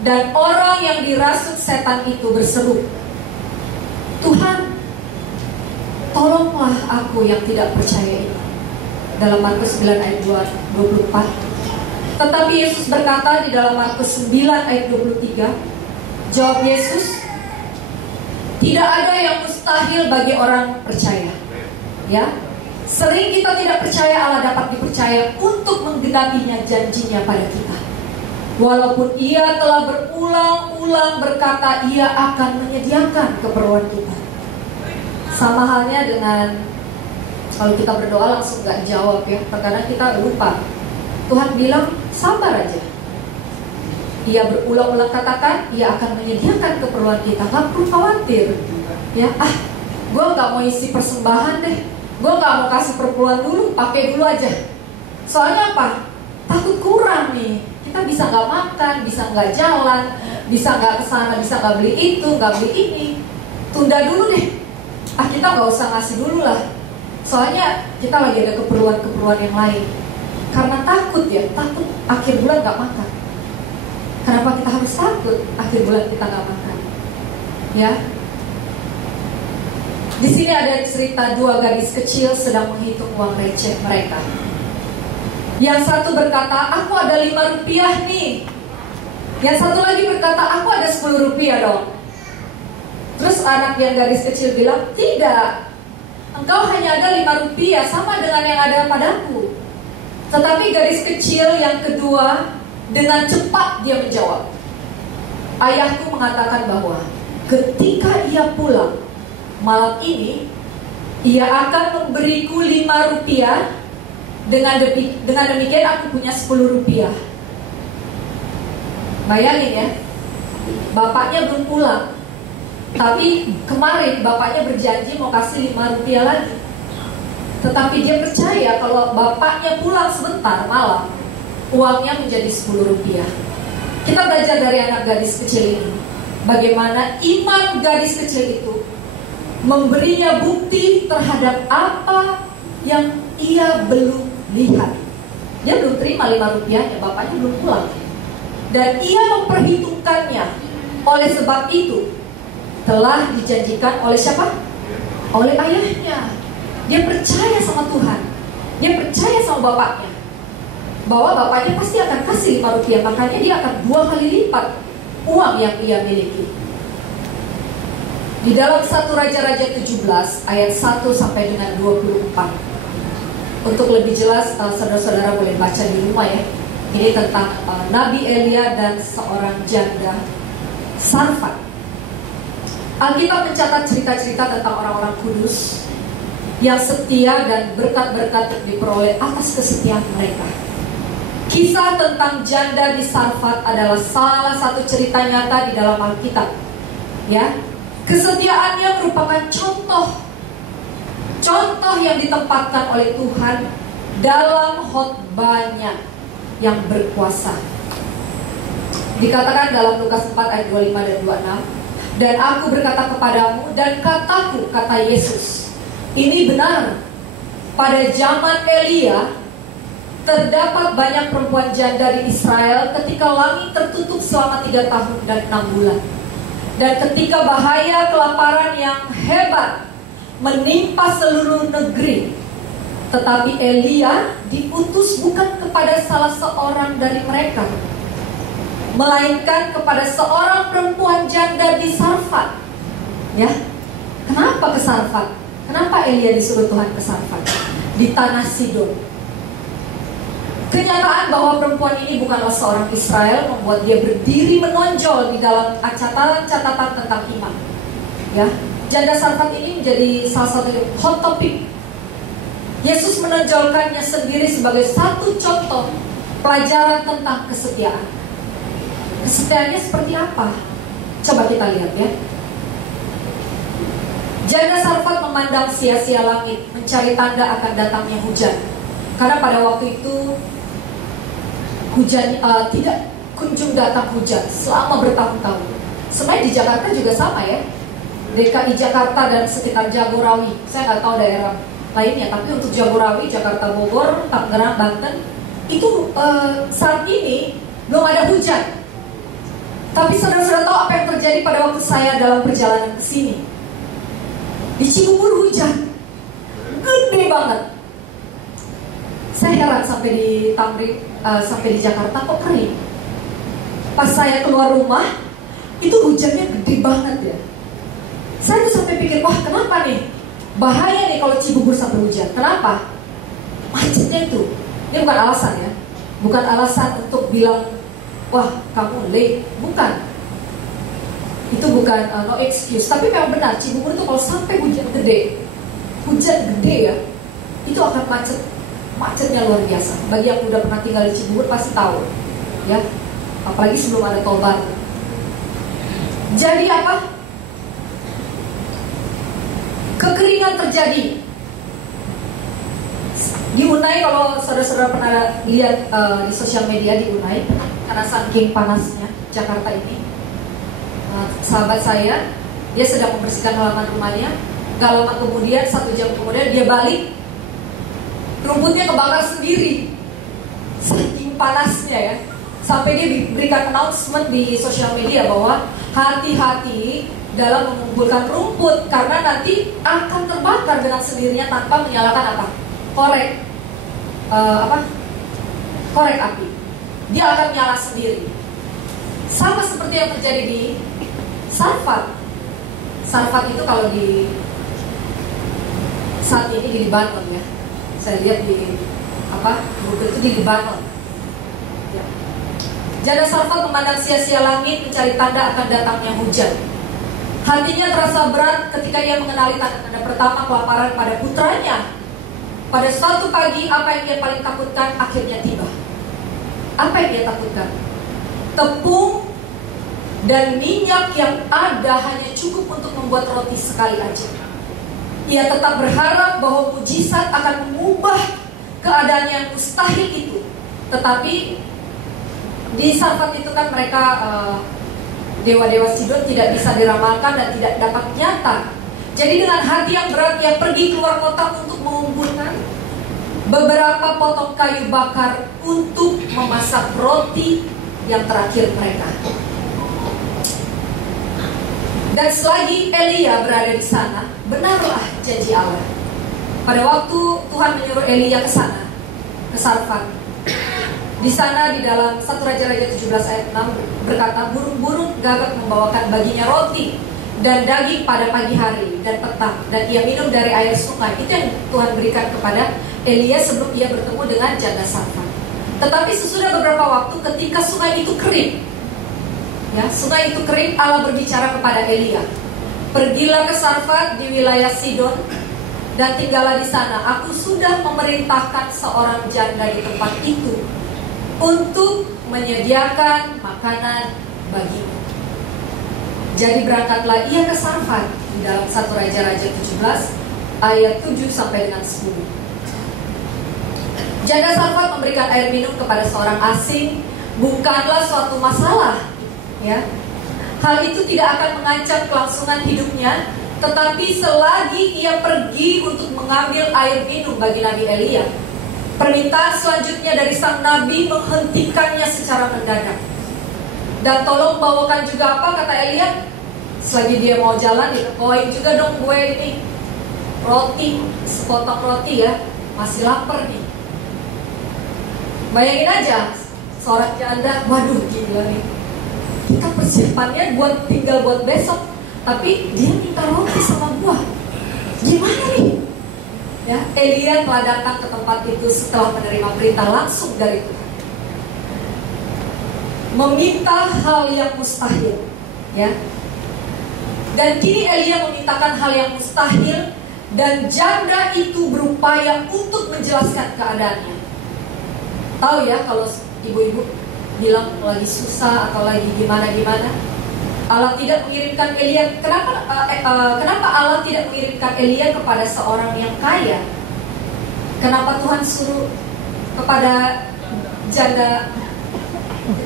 Dan orang yang dirasuk setan itu berseru, Tuhan, tolonglah aku yang tidak percaya ini. Dalam Markus 9 ayat 24. Tetapi Yesus berkata di dalam Markus 9 ayat 23, jawab Yesus, tidak ada yang mustahil bagi orang percaya. Ya, sering kita tidak percaya Allah dapat dipercaya untuk menggenapinya janjinya pada kita. Walaupun Ia telah berulang-ulang berkata Ia akan menyediakan keperluan kita. Sama halnya dengan kalau kita berdoa langsung gak jawab ya. Terkadang kita lupa. Tuhan bilang sabar aja. Ia berulang-ulang katakan Ia akan menyediakan keperluan kita. Gak perlu khawatir. Ya, gue gak mau isi persembahan deh, gue gak mau kasih perpuluhan dulu, pakai dulu aja. Soalnya apa? Takut kurang nih. Kita bisa gak makan, bisa gak jalan, bisa gak kesana, bisa gak beli itu, gak beli ini. Tunda dulu deh. Kita gak usah ngasih dulu lah. Soalnya kita lagi ada keperluan-keperluan yang lain. Karena takut ya, takut akhir bulan gak makan. Kenapa kita harus takut akhir bulan kita gak makan? Ya. Di sini ada cerita dua gadis kecil sedang menghitung uang receh mereka. Yang satu berkata, aku ada 5 rupiah nih. Yang satu lagi berkata, aku ada 10 rupiah dong. Terus anak yang gadis kecil bilang, tidak, engkau hanya ada 5 rupiah, sama dengan yang ada padaku. Tetapi gadis kecil yang kedua dengan cepat dia menjawab, ayahku mengatakan bahwa ketika ia pulang malam ini, ia akan memberiku 5 rupiah. Dengan demikian aku punya 10 rupiah. Bayangin ya, bapaknya belum pulang, tapi kemarin bapaknya berjanji mau kasih 5 rupiah lagi. Tetapi dia percaya kalau bapaknya pulang sebentar malam, uangnya menjadi 10 rupiah. Kita belajar dari anak gadis kecil ini, bagaimana iman gadis kecil itu memberinya bukti terhadap apa yang ia belum lihat. Dia belum terima 5 rupiahnya, bapaknya belum pulang. Dan ia memperhitungkannya. Oleh sebab itu telah dijanjikan oleh siapa? Oleh ayahnya. Dia percaya sama Tuhan. Dia percaya sama bapaknya, bahwa bapaknya pasti akan kasih 5 rupiah. Makanya dia akan 2 kali lipat uang yang ia miliki. Di dalam 1 Raja-Raja 17 ayat 1 sampai dengan 24. Untuk lebih jelas saudara-saudara boleh baca di rumah ya. Ini tentang Nabi Elia dan seorang janda Sarfat. Alkitab mencatat cerita-cerita tentang orang-orang kudus yang setia dan berkat-berkat diperoleh atas kesetiaan mereka. Kisah tentang janda di Sarfat adalah salah satu cerita nyata di dalam Alkitab. Ya, kesetiaannya merupakan contoh yang ditempatkan oleh Tuhan dalam khotbahnya yang berkuasa. Dikatakan dalam Lukas 4 ayat 25 dan 26, dan aku berkata kepadamu, dan kataku, kata Yesus, ini benar, pada zaman Elia terdapat banyak perempuan janda di Israel ketika langit tertutup selama 3 tahun dan 6 bulan. Dan ketika bahaya kelaparan yang hebat menimpa seluruh negeri, tetapi Elia diutus bukan kepada salah seorang dari mereka, melainkan kepada seorang perempuan janda di Sarfat. Ya, kenapa ke Sarfat? Kenapa Elia disuruh Tuhan ke Sarfat? Di tanah Sidon. Kenyataan bahwa perempuan ini bukanlah seorang Israel membuat dia berdiri menonjol di dalam catatan tentang iman. Ya, janda Sarfat ini menjadi salah satu hot topic. Yesus menonjolkannya sendiri sebagai satu contoh pelajaran tentang kesetiaan. Kesetiaannya seperti apa? Coba kita lihat ya. Janda Sarfat memandang sia-sia langit, mencari tanda akan datangnya hujan. Karena pada waktu itu hujan tidak kunjung datang hujan selama bertahun-tahun. Sebenarnya di Jakarta juga sama ya. DKI Jakarta dan sekitar Jagorawi, saya nggak tahu daerah lainnya, tapi untuk Jagorawi, Jakarta, Bogor, Tangerang, Banten, itu saat ini belum ada hujan. Tapi saudara-saudara tahu apa yang terjadi pada waktu saya dalam perjalanan ke sini? Di Cibubur hujan, banget. Saya heran sampai di Tamrin, sampai di Jakarta kok kering. Pas saya keluar rumah, itu hujannya gede banget ya. Saya tuh sampai pikir, wah kenapa nih? Bahaya nih kalau Cibubur sampai hujan. Kenapa? Macetnya itu. Ini bukan alasan ya. Bukan alasan untuk bilang, wah kamu late. Bukan. Itu bukan no excuse. Tapi memang benar, Cibubur itu kalau sampai hujan gede ya, itu akan macet. Macetnya luar biasa. Bagi yang udah pernah tinggal di Cibubur pasti tahu ya. Apalagi sebelum ada tol baru. Jadi apa? Kekeringan terjadi. Di Unai, kalau saudara-saudara pernah lihat di sosial media di Unai, karena saking panasnya Jakarta ini, sahabat saya, dia sedang membersihkan halaman rumahnya. Gak lama kemudian, 1 jam kemudian dia balik, rumputnya kebakar sendiri. Saking panasnya ya. Sampai dia berikan announcement di sosial media bahwa hati-hati dalam mengumpulkan rumput karena nanti akan terbakar dengan sendirinya tanpa menyalakan apa? Korek api. Dia akan nyala sendiri. Sama seperti yang terjadi di Sarfat. Sarfat itu kalau di saat ini di Lebanon ya. Saya lihat di Google itu di Lebanon. Ya. Janda Sarfat memandang sia-sia langit mencari tanda akan datangnya hujan. Hatinya terasa berat ketika ia mengenali tanda-tanda pertama kelaparan pada putranya. Pada suatu pagi, apa yang dia paling takutkan akhirnya tiba. Apa yang dia takutkan? Tepung dan minyak yang ada hanya cukup untuk membuat roti sekali aja. Ia tetap berharap bahwa mujizat akan mengubah keadaan yang mustahil itu. Tetapi di Sarfat itu kan mereka dewa-dewa Sidon tidak bisa diramalkan dan tidak dapat nyata. Jadi dengan hati yang berat ia pergi keluar kota untuk mengumpulkan beberapa potong kayu bakar untuk memasak roti yang terakhir mereka. Dan selagi Elia berada di sana, benarlah janji Allah. Pada waktu Tuhan menyuruh Elia ke sana, ke Sarfat. Di sana di dalam 1 Raja-Raja 17 ayat 6 berkata, burung-burung gagak membawakan baginya roti dan daging pada pagi hari dan petang, dan ia minum dari air sungai. Itu yang Tuhan berikan kepada Elia sebelum ia bertemu dengan janda Sarfat. Tetapi sesudah beberapa waktu ketika sungai itu kering, ya, sungai itu kering, Allah berbicara kepada Elia, pergilah ke Sarfat di wilayah Sidon dan tinggallah di sana. Aku sudah memerintahkan seorang janda di tempat itu untuk menyediakan makanan bagimu. Jadi berangkatlah ia ke Sarfat di dalam 1 Raja-Raja 17 ayat 7 sampai dengan 10. Janda Sarfat memberikan air minum kepada seorang asing bukanlah suatu masalah, ya. Hal itu tidak akan mengancam kelangsungan hidupnya, tetapi selagi ia pergi untuk mengambil air minum bagi Nabi Elia, permintaan selanjutnya dari sang Nabi menghentikannya secara mendadak. Dan tolong bawakan juga apa, kata Elia. Selagi dia mau jalan, bawain juga dong gue ini roti, sepotong roti ya. Masih lapar nih. Bayangin aja, seorang janda, waduh gila nih. Kita persiapannya tinggal buat besok, tapi dia minta roti sama gua. Gimana nih? Ya, Elia telah datang ke tempat itu setelah menerima perintah langsung dari Tuhan. Meminta hal yang mustahil, ya. Dan kini Elia memintakan hal yang mustahil, dan janda itu berupaya untuk menjelaskan keadaannya. Tahu ya, kalau ibu-ibu bilang lagi susah atau lagi gimana-gimana, Allah tidak mengirimkan Elia. Kenapa Allah tidak mengirimkan Elia kepada seorang yang kaya? Kenapa Tuhan suruh kepada janda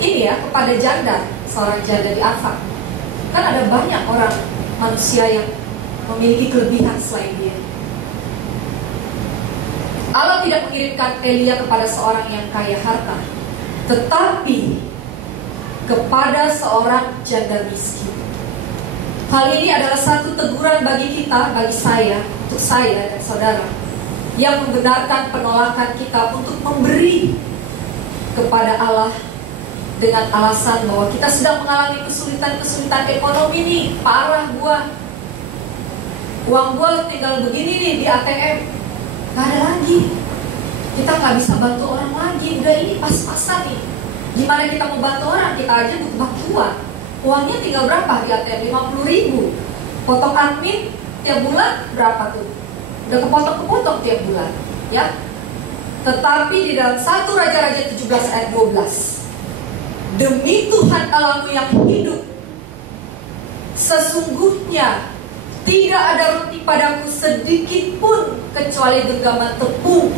ini ya, kepada janda, seorang janda di Arfak? Kan ada banyak orang manusia yang memiliki kelebihan selain dia. Allah tidak mengirimkan Elia kepada seorang yang kaya harta, tetapi kepada seorang janda miskin. Hal ini adalah satu teguran bagi kita, bagi saya, untuk saya dan saudara, yang membenarkan penolakan kita untuk memberi kepada Allah dengan alasan bahwa kita sedang mengalami kesulitan ekonomi nih, parah gua, uang gua tinggal begini nih di ATM, gak ada lagi, kita gak bisa bantu orang lagi, udah ini pas-pasan nih. Gimana kita mau bantu orang, kita aja butuh bantuan. Uangnya tinggal berapa di ATM? 50.000. Potong admin tiap bulan berapa tuh? Udah kepotong-kepotong tiap bulan, ya. Tetapi di dalam 1 Raja-Raja 17 ayat 12, demi Tuhan Allahmu yang hidup, sesungguhnya tidak ada roti padaku sedikit pun kecuali genggaman tepung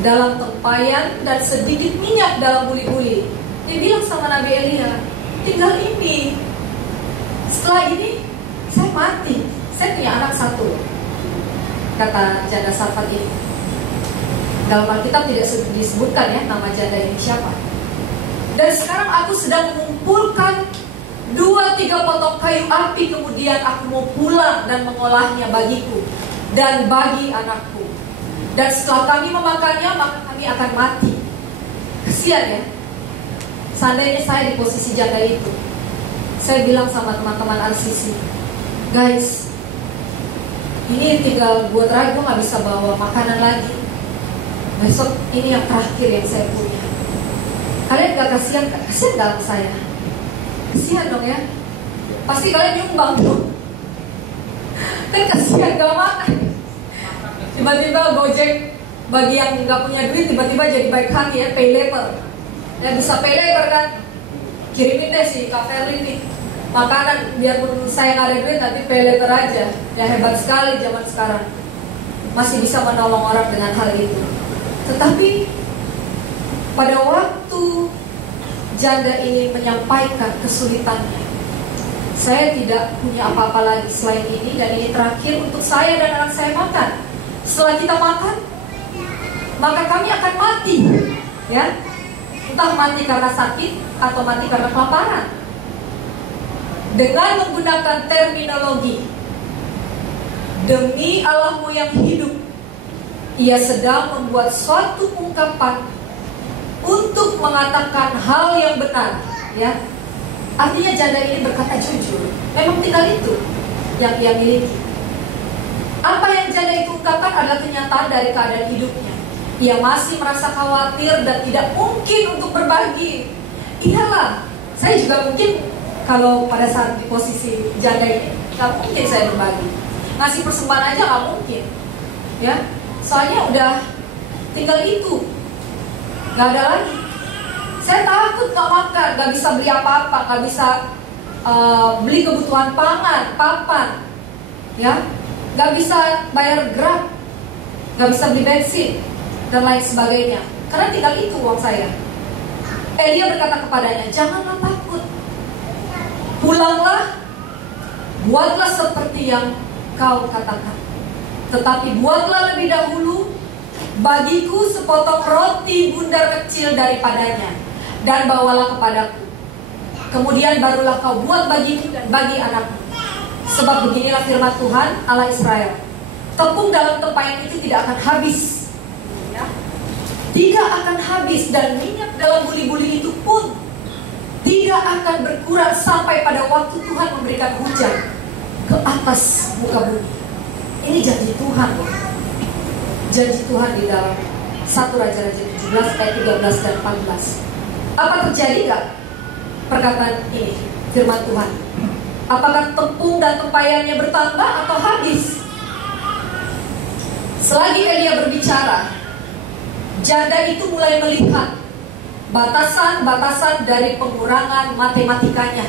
dalam tempayan dan sedikit minyak dalam buli-buli. Dia bilang sama Nabi Elia, tinggal ini. Setelah ini saya mati. Saya punya anak 1, kata janda Sarfat ini. Dalam Alkitab tidak disebutkan ya nama janda ini siapa. Dan sekarang aku sedang mengumpulkan 2-3 potong kayu api, kemudian aku mau pulang dan mengolahnya bagiku dan bagi anakku. Dan setelah kami memakannya, maka kami akan mati. Kesian ya. Seandainya saya di posisi janda itu, saya bilang sama teman-teman RCC, guys, ini tinggal buat terakhir, gue gak bisa bawa makanan lagi. Besok ini yang terakhir yang saya punya. Kalian gak kasihan? Kasihan gak ke saya? Kasihan dong ya. Pasti kalian nyumbang dong. Kan kasihan gak makan. Tiba-tiba Gojek bagi yang gak punya duit, tiba-tiba jadi baik hati ya, pay later. Ya bisa pay later kan, kirimin deh si Kak Ferry nih makanan, biarpun saya gak ada duit nanti pay later aja. Ya hebat sekali zaman sekarang, masih bisa menolong orang dengan hal itu. Tetapi pada waktu janda ini menyampaikan kesulitannya, saya tidak punya apa-apa lagi selain ini, dan ini terakhir untuk saya dan anak saya makan. Setelah kita makan, maka kami akan mati, ya, entah mati karena sakit atau mati karena kelaparan. Dengan menggunakan terminologi demi Allahmu yang hidup, ia sedang membuat suatu ungkapan untuk mengatakan hal yang benar, ya. Artinya janda ini berkata jujur, memang tinggal itu yang ia miliki. Apa yang janda itu ungkapkan adalah kenyataan dari keadaan hidupnya. Ia masih merasa khawatir dan tidak mungkin untuk berbagi. Iyalah, saya juga mungkin kalau pada saat di posisi janda ini, gak mungkin saya berbagi. Ngasih persembahan aja gak mungkin, ya. Soalnya udah tinggal itu, gak ada lagi. Saya takut gak makan, gak bisa beli apa-apa, gak bisa beli kebutuhan pangan, papan, ya, gak bisa bayar Grab, gak bisa beli bensin dan lain sebagainya, karena tinggal itu uang saya. Elia berkata kepadanya, janganlah takut, pulanglah, buatlah seperti yang kau katakan, tetapi buatlah lebih dahulu bagiku sepotong roti bundar kecil daripadanya, dan bawalah kepadaku. Kemudian barulah kau buat bagiku dan bagi anakmu. Sebab beginilah firman Tuhan Allah Israel, tepung dalam tempayan itu tidak akan habis, ya, tidak akan habis, dan minyak dalam buli-buli itu pun tidak akan berkurang sampai pada waktu Tuhan memberikan hujan ke atas muka bumi. Ini janji Tuhan, loh. Janji Tuhan di dalam 1 Raja-Raja 17 ayat 13 dan 14. Apa terjadi gak perkataan ini, firman Tuhan? Apakah tepung dan tempayannya bertambah atau habis? Selagi Elia berbicara, janda itu mulai melihat batasan-batasan dari pengurangan matematikanya.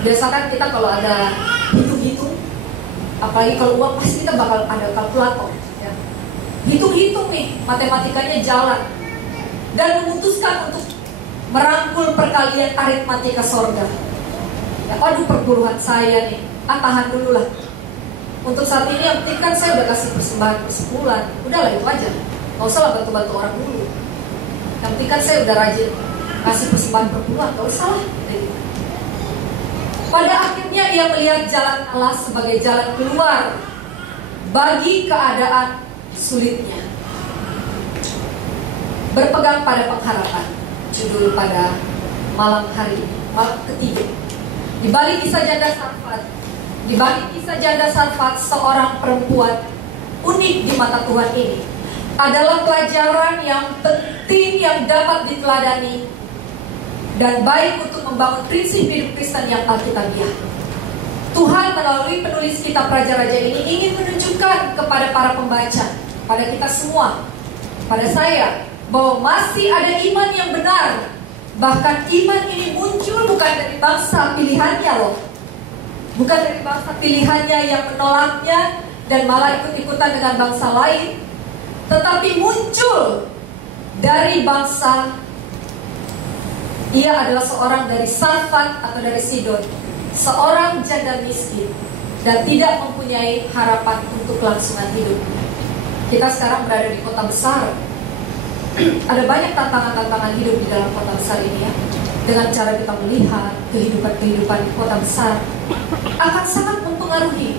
Biasakan kita kalau ada hitung-hitung, apalagi kalau uang, pasti kita bakal ada kalkulator, ya. Hitung-hitung nih, matematikanya jalan, dan memutuskan untuk merangkul perkalian aritmatika sorga. Ya, aduh perpuluhan saya nih, tahan dulu lah. Untuk saat ini yang penting kan saya udah kasih persembahan per sebulan, udahlah itu aja, gak usah lah bantu-bantu orang dulu. Yang penting kan saya udah rajin kasih persembahan per bulan, gak usah lah. Pada akhirnya ia melihat jalan Allah sebagai jalan keluar bagi keadaan sulitnya. Berpegang pada pengharapan, judul pada malam hari ini, malam ketiga. Di balik kisah janda Sarfat, seorang perempuan unik di mata Tuhan ini adalah pelajaran yang penting yang dapat diteladani dan baik untuk membangun prinsip hidup Kristen yang alkitabiah. Tuhan melalui penulis kitab Raja-Raja ini ingin menunjukkan kepada para pembaca, pada kita semua, pada saya, bahwa masih ada iman yang benar. Bahkan iman ini muncul bukan dari bangsa pilihannya loh, bukan dari bangsa pilihannya yang menolaknya dan malah ikut-ikutan dengan bangsa lain, tetapi muncul dari bangsa. Ia adalah seorang dari Sarfat atau dari Sidon, seorang janda miskin dan tidak mempunyai harapan untuk kelangsungan hidup. Kita sekarang berada di kota besar. Ada banyak tantangan-tantangan hidup di dalam kota besar ini ya. Dengan cara kita melihat kehidupan di kota besar akan sangat mempengaruhi.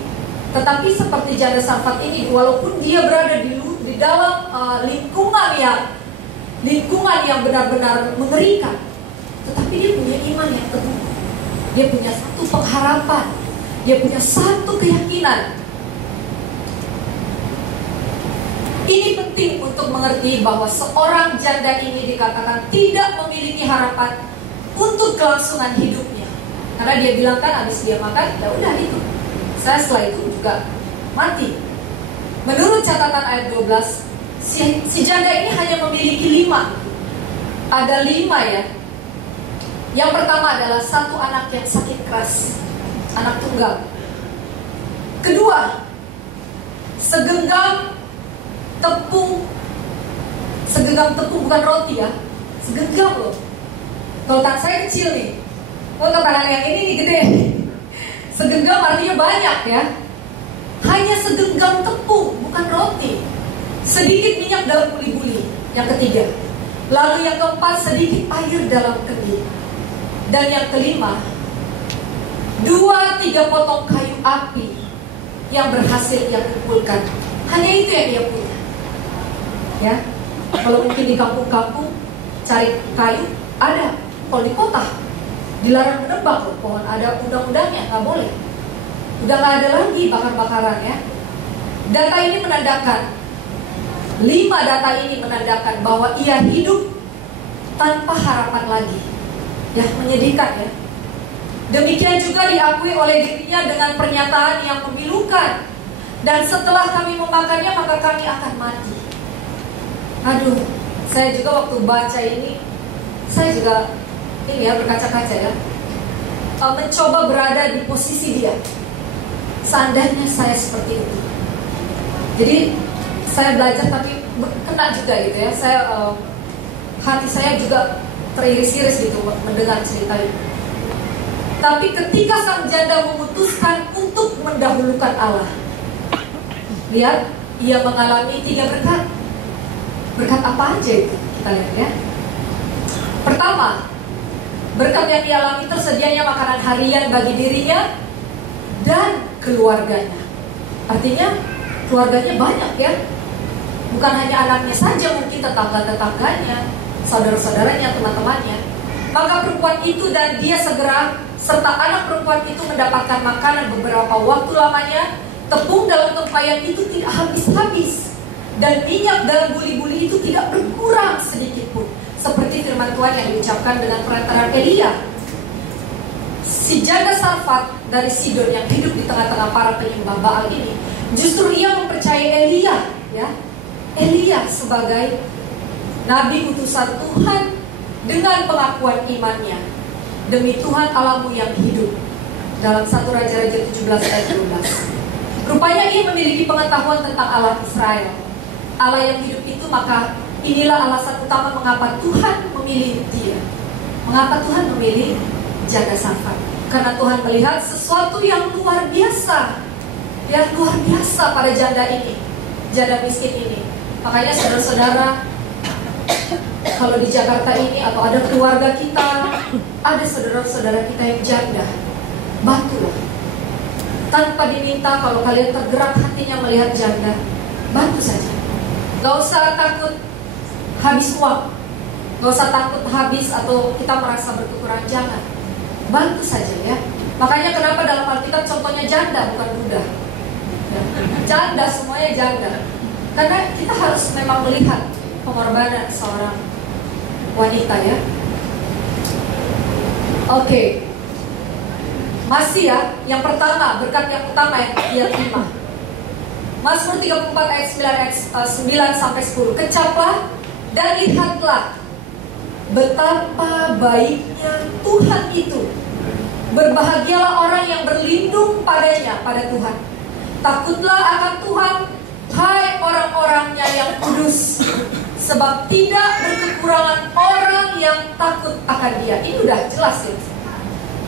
Tetapi seperti janda Sarfat ini, walaupun dia berada di dalam lingkungan yang benar-benar mengerikan, tetapi dia punya iman yang teguh. Dia punya satu pengharapan, dia punya satu keyakinan. Ini penting untuk mengerti bahwa seorang janda ini dikatakan tidak memiliki harapan untuk kelangsungan hidupnya. Karena dia bilang kan habis dia makan, ya udah itu. Saya setelah itu juga mati. Menurut catatan ayat 12, si janda ini hanya memiliki 5. Ada 5 ya. Yang pertama adalah satu anak yang sakit keras, anak tunggal. Kedua, segenggam tepung bukan roti ya, segenggam loh. Kalau tangan saya kecil nih, kalau tangan yang ini nih gede. Segenggam artinya banyak ya. Hanya segenggam tepung, bukan roti. Sedikit minyak dalam buli-buli. Yang ketiga. Lalu yang keempat, sedikit air dalam kendi. Dan yang kelima, 2-3 potong kayu api yang berhasil ia kumpulkan. Hanya itu yang dia punya. Ya, kalau mungkin di kampung-kampung cari kayu ada, kalau di kota dilarang menebang loh, pohon ada undang-undangnya, nggak boleh. Udah nggak ada lagi bakar-bakaran ya. Data ini menandakan, 5 data ini menandakan bahwa ia hidup tanpa harapan lagi. Ya, menyedihkan ya. Demikian juga diakui oleh dirinya dengan pernyataan yang memilukan. Dan setelah kami memakannya maka kami akan mati. Aduh, saya juga waktu baca ini, saya juga ini ya berkaca-kaca ya, mencoba berada di posisi dia. Seandainya saya seperti itu. Jadi saya belajar tapi kena juga gitu ya. Hati saya juga teriris-iris gitu mendengar cerita ini. Tapi ketika sang janda memutuskan untuk mendahulukan Allah, lihat, ia mengalami 3 berkat. Berkat apa aja itu? Kita lihat ya. Pertama, berkat yang dialami tersedianya makanan harian bagi dirinya dan keluarganya. Artinya keluarganya banyak ya. Bukan hanya anaknya saja, mungkin tetangga-tetangganya, saudara-saudaranya, teman-temannya. Maka perempuan itu dan dia segera serta anak perempuan itu mendapatkan makanan beberapa waktu lamanya. Tepung dalam tempayan itu tidak habis-habis, dan minyak dalam buli-buli itu tidak berkurang sedikit pun, seperti firman Tuhan yang diucapkan dengan perantaraan Elia. Si janda Sarfat dari Sidon yang hidup di tengah-tengah para penyembah Baal ini, justru ia mempercayai Elia, ya, Elia sebagai nabi utusan Tuhan dengan pengakuan imannya, demi Tuhan Allahmu yang hidup, dalam 1 Raja-Raja 17 ayat 12. Rupanya ia memiliki pengetahuan tentang Allah Israel, Allah yang hidup itu. Maka inilah alasan utama mengapa Tuhan memilih dia. Mengapa Tuhan memilih janda Sarfat? Karena Tuhan melihat sesuatu yang luar biasa, yang luar biasa pada janda ini, janda miskin ini. Makanya saudara-saudara, kalau di Jakarta ini atau ada keluarga kita, ada saudara-saudara kita yang janda, bantulah. Tanpa diminta, kalau kalian tergerak hatinya melihat janda, bantu saja. Gak usah takut habis uang. Gak usah takut habis atau kita merasa berkekurangan, jangan. Bantu saja ya. Makanya kenapa dalam Alkitab contohnya janda bukan Buddha ya. Janda, semuanya janda. Karena kita harus memang melihat pengorbanan seorang wanita ya. Oke. Masih ya, yang pertama, berkat yang utama yang dia terima. Mazmur 34 ayat 9 sampai 10. Kecaplah dan lihatlah betapa baiknya Tuhan itu. Berbahagialah orang yang berlindung padanya, pada Tuhan. Takutlah akan Tuhan, hai orang-orangnya yang kudus, sebab tidak berkekurangan orang yang takut akan Dia. Ini udah jelas ya.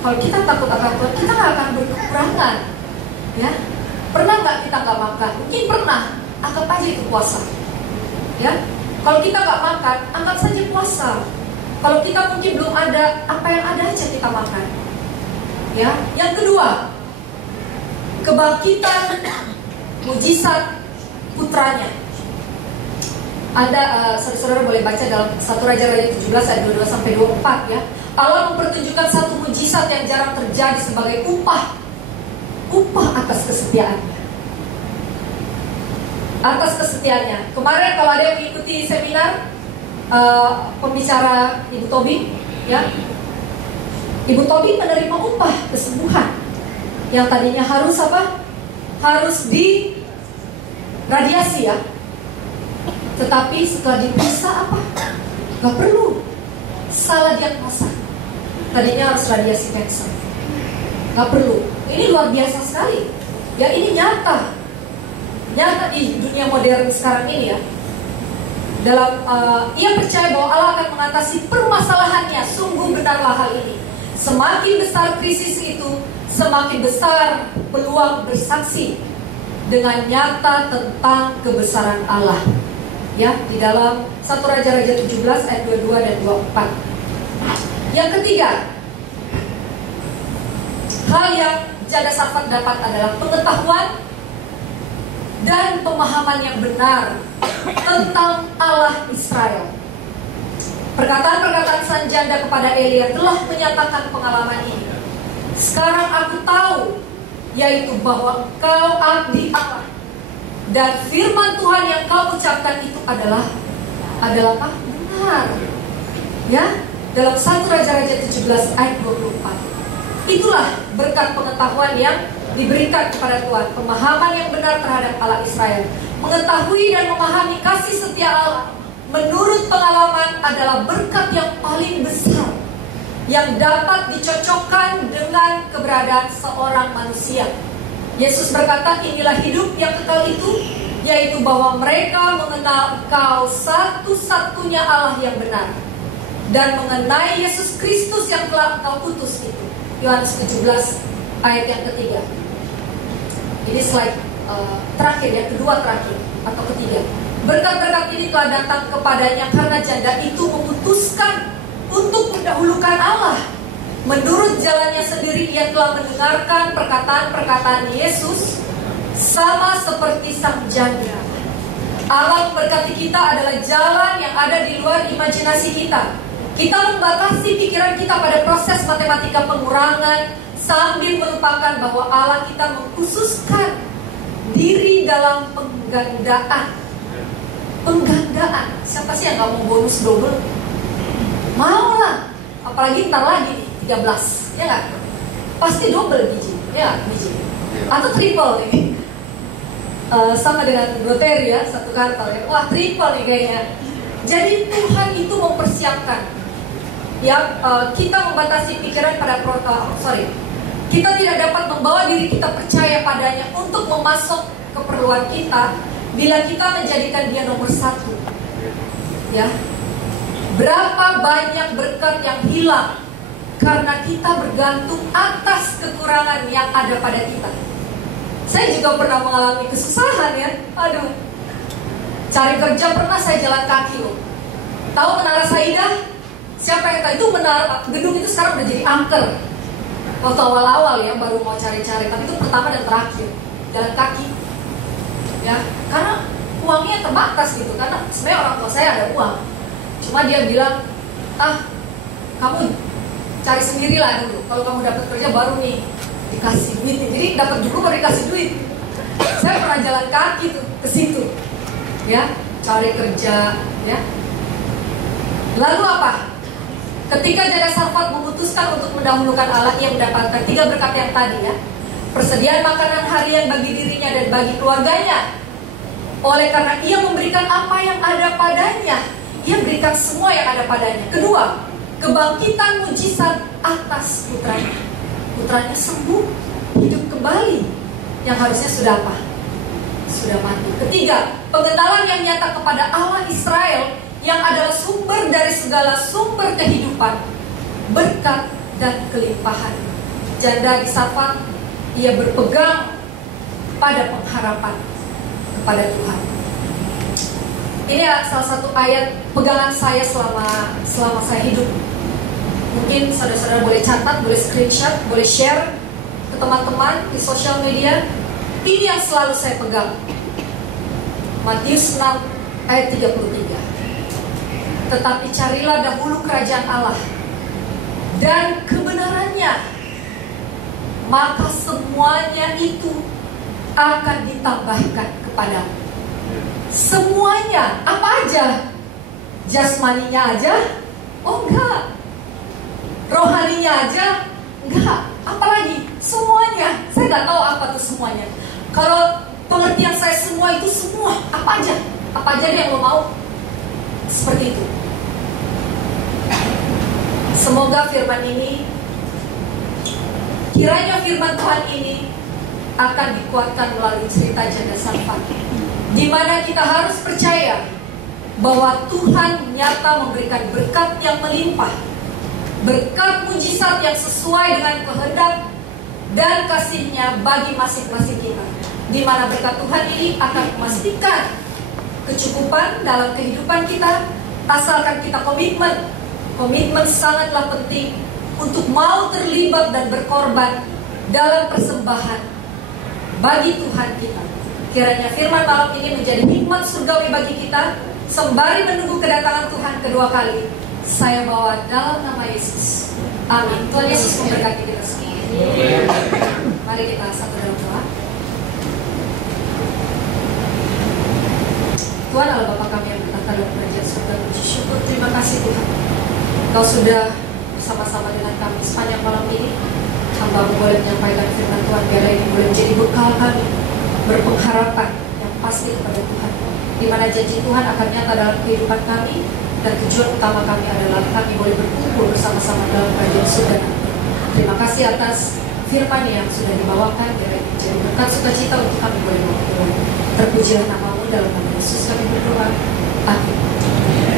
Kalau kita takut akan Tuhan, kita nggak akan berkekurangan. Ya, pernah nggak kita nggak makan? Mungkin pernah. Anggap aja itu puasa. Ya, kalau kita nggak makan, anggap saja puasa. Kalau kita mungkin belum ada, apa yang ada aja kita makan. Ya, yang kedua, kebangkitan mujizat putranya. Ada saudara-saudara boleh baca dalam 1 Raja-Raja 17 ayat 22 sampai 24 ya. Allah mempertunjukkan satu mujizat yang jarang terjadi sebagai upah atas kesetiaannya. Atas kesetiaannya. Kemarin kalau ada yang mengikuti seminar pembicara Ibu Tobi, ya, Ibu Tobi menerima upah kesembuhan yang tadinya harus apa? Harus di radiasi ya. Tetapi setelah diperiksa apa? Gak perlu. Salah diagnosa. Tadinya harus radiasi cancer. Gak perlu. Ini luar biasa sekali. Ya, ini nyata di dunia modern sekarang ini ya. Dalam ia percaya bahwa Allah akan mengatasi permasalahannya. Sungguh benarlah hal ini. Semakin besar krisis itu, semakin besar peluang bersaksi dengan nyata tentang kebesaran Allah. Ya, di dalam 1 Raja-Raja 17 ayat 22 dan 24. Yang ketiga, hal yang Janda Safat dapat adalah pengetahuan dan pemahaman yang benar tentang Allah Israel. Perkataan-perkataan sang janda kepada Elia telah menyatakan pengalaman ini. Sekarang aku tahu, yaitu bahwa kau abdi Allah, dan firman Tuhan yang kau ucapkan itu adalah apa? Benar. Ya, dalam 1 Raja-Raja 17 ayat 24. Itulah berkat pengetahuan yang diberikan kepada Tuhan, pemahaman yang benar terhadap Allah Israel. Mengetahui dan memahami kasih setia Allah menurut pengalaman adalah berkat yang paling besar yang dapat dicocokkan dengan keberadaan seorang manusia. Yesus berkata, inilah hidup yang kekal itu, yaitu bahwa mereka mengenal Kau satu-satunya Allah yang benar, dan mengenai Yesus Kristus yang telah Engkau utus itu. Yohanes 17 ayat yang ketiga. Ini slide terakhir ya, kedua terakhir atau ketiga. Berkat-berkat ini telah datang kepadanya karena janda itu memutuskan untuk mendahulukan Allah. Menurut jalannya sendiri ia telah mendengarkan perkataan-perkataan Yesus, sama seperti sang janda. Allah memberkati kita adalah jalan yang ada di luar imajinasi kita. Kita membatasi pikiran kita pada proses matematika pengurangan, sambil melupakan bahwa Allah kita mengkhususkan diri dalam penggandaan. Penggandaan. Siapa sih yang gak mau bonus double? Mau lah. Apalagi ntar lagi nih 13, ya gak? Pasti double biji, ya gak? Biji atau triple nih. Sama dengan Rotary ya, satu kantor ya. Wah, triple nih kayaknya. Jadi Tuhan itu mempersiapkan yang kita membatasi pikiran pada kita tidak dapat membawa diri kita percaya padanya untuk memasok keperluan kita bila kita menjadikan Dia nomor satu. Ya, berapa banyak berkat yang hilang karena kita bergantung atas kekurangan yang ada pada kita. Saya juga pernah mengalami kesusahan ya. Aduh, cari kerja pernah saya jalan kaki loh. Tahu Menara Saidah? Siapa yang tahu itu menara gedung itu sekarang udah jadi angker. Waktu awal-awal ya baru mau cari-cari, tapi itu pertama dan terakhir jalan kaki. Ya, karena uangnya terbatas gitu. Karena sebenarnya orang tua saya ada uang, Cuma dia bilang, kamu cari sendirilah dulu. Kalau kamu dapat kerja baru nih dikasih duit. Jadi dapat dulu baru dikasih duit. Saya pernah jalan kaki tuh ke situ, ya, cari kerja, ya. Lalu apa? Ketika Janda Sarfat memutuskan untuk mendahulukan Allah, ia mendapatkan 3 berkat yang tadi, ya. Persediaan makanan harian bagi dirinya dan bagi keluarganya. Oleh karena ia memberikan apa yang ada padanya, ia berikan semua yang ada padanya. Kedua, kebangkitan mujizat atas putranya. Putranya sembuh, hidup kembali, yang harusnya sudah apa? Sudah mati. Ketiga, pengenalan yang nyata kepada Allah Israel, yang adalah sumber dari segala sumber kehidupan, berkat dan kelimpahan. Janda di Sarfat, ia berpegang pada pengharapan kepada Tuhan. Ini salah satu ayat pegangan saya selama saya hidup. Mungkin saudara-saudara boleh catat, boleh screenshot, boleh share ke teman-teman di sosial media. Ini yang selalu saya pegang. Matius 6 ayat 33. Tetapi carilah dahulu kerajaan Allah dan kebenarannya, maka semuanya itu akan ditambahkan kepadamu. Semuanya, apa aja? Jasmaninya aja? Oh enggak. Rohaninya aja? Enggak. Apalagi? Semuanya. Saya nggak tahu apa tuh semuanya. Kalau pengertian saya semua itu semua, apa aja? Apa aja yang lo mau? Seperti itu. Semoga firman ini, kiranya firman Tuhan ini akan dikuatkan melalui cerita Janda Sarfat, di mana kita harus percaya bahwa Tuhan nyata memberikan berkat yang melimpah, berkat mujizat yang sesuai dengan kehendak dan kasih-Nya bagi masing-masing kita, di mana berkat Tuhan ini akan memastikan kecukupan dalam kehidupan kita, asalkan kita komitmen. Komitmen sangatlah penting untuk mau terlibat dan berkorban dalam persembahan bagi Tuhan kita. Kiranya firman malam ini menjadi hikmat surgawi bagi kita, sembari menunggu kedatangan Tuhan kedua kali. Saya bawa dalam nama Yesus. Amin. Tuhan Yesus memberkati kita semua. Mari kita satu dalam doa. Tuhan Allah Bapa kami yang bertata dalam kerajaan surga, puji syukur, terima kasih Tuhan. Kau sudah bersama-sama dengan kami sepanjang malam ini. Hamba-Mu boleh menyampaikan firman Tuhan, biar ini boleh menjadi bekal kami berpengharapan yang pasti kepada Tuhan, di mana janji Tuhan akan nyata dalam kehidupan kami, dan tujuan utama kami adalah kami boleh berkumpul bersama-sama dalam kerajaan surga. Terima kasih atas firman yang sudah dibawakan, biar ini menjadi berkat sukacita untuk kami boleh berkumpul. Terpujilah nama-Mu, dalam nama Yesus kami berdoa. Amin.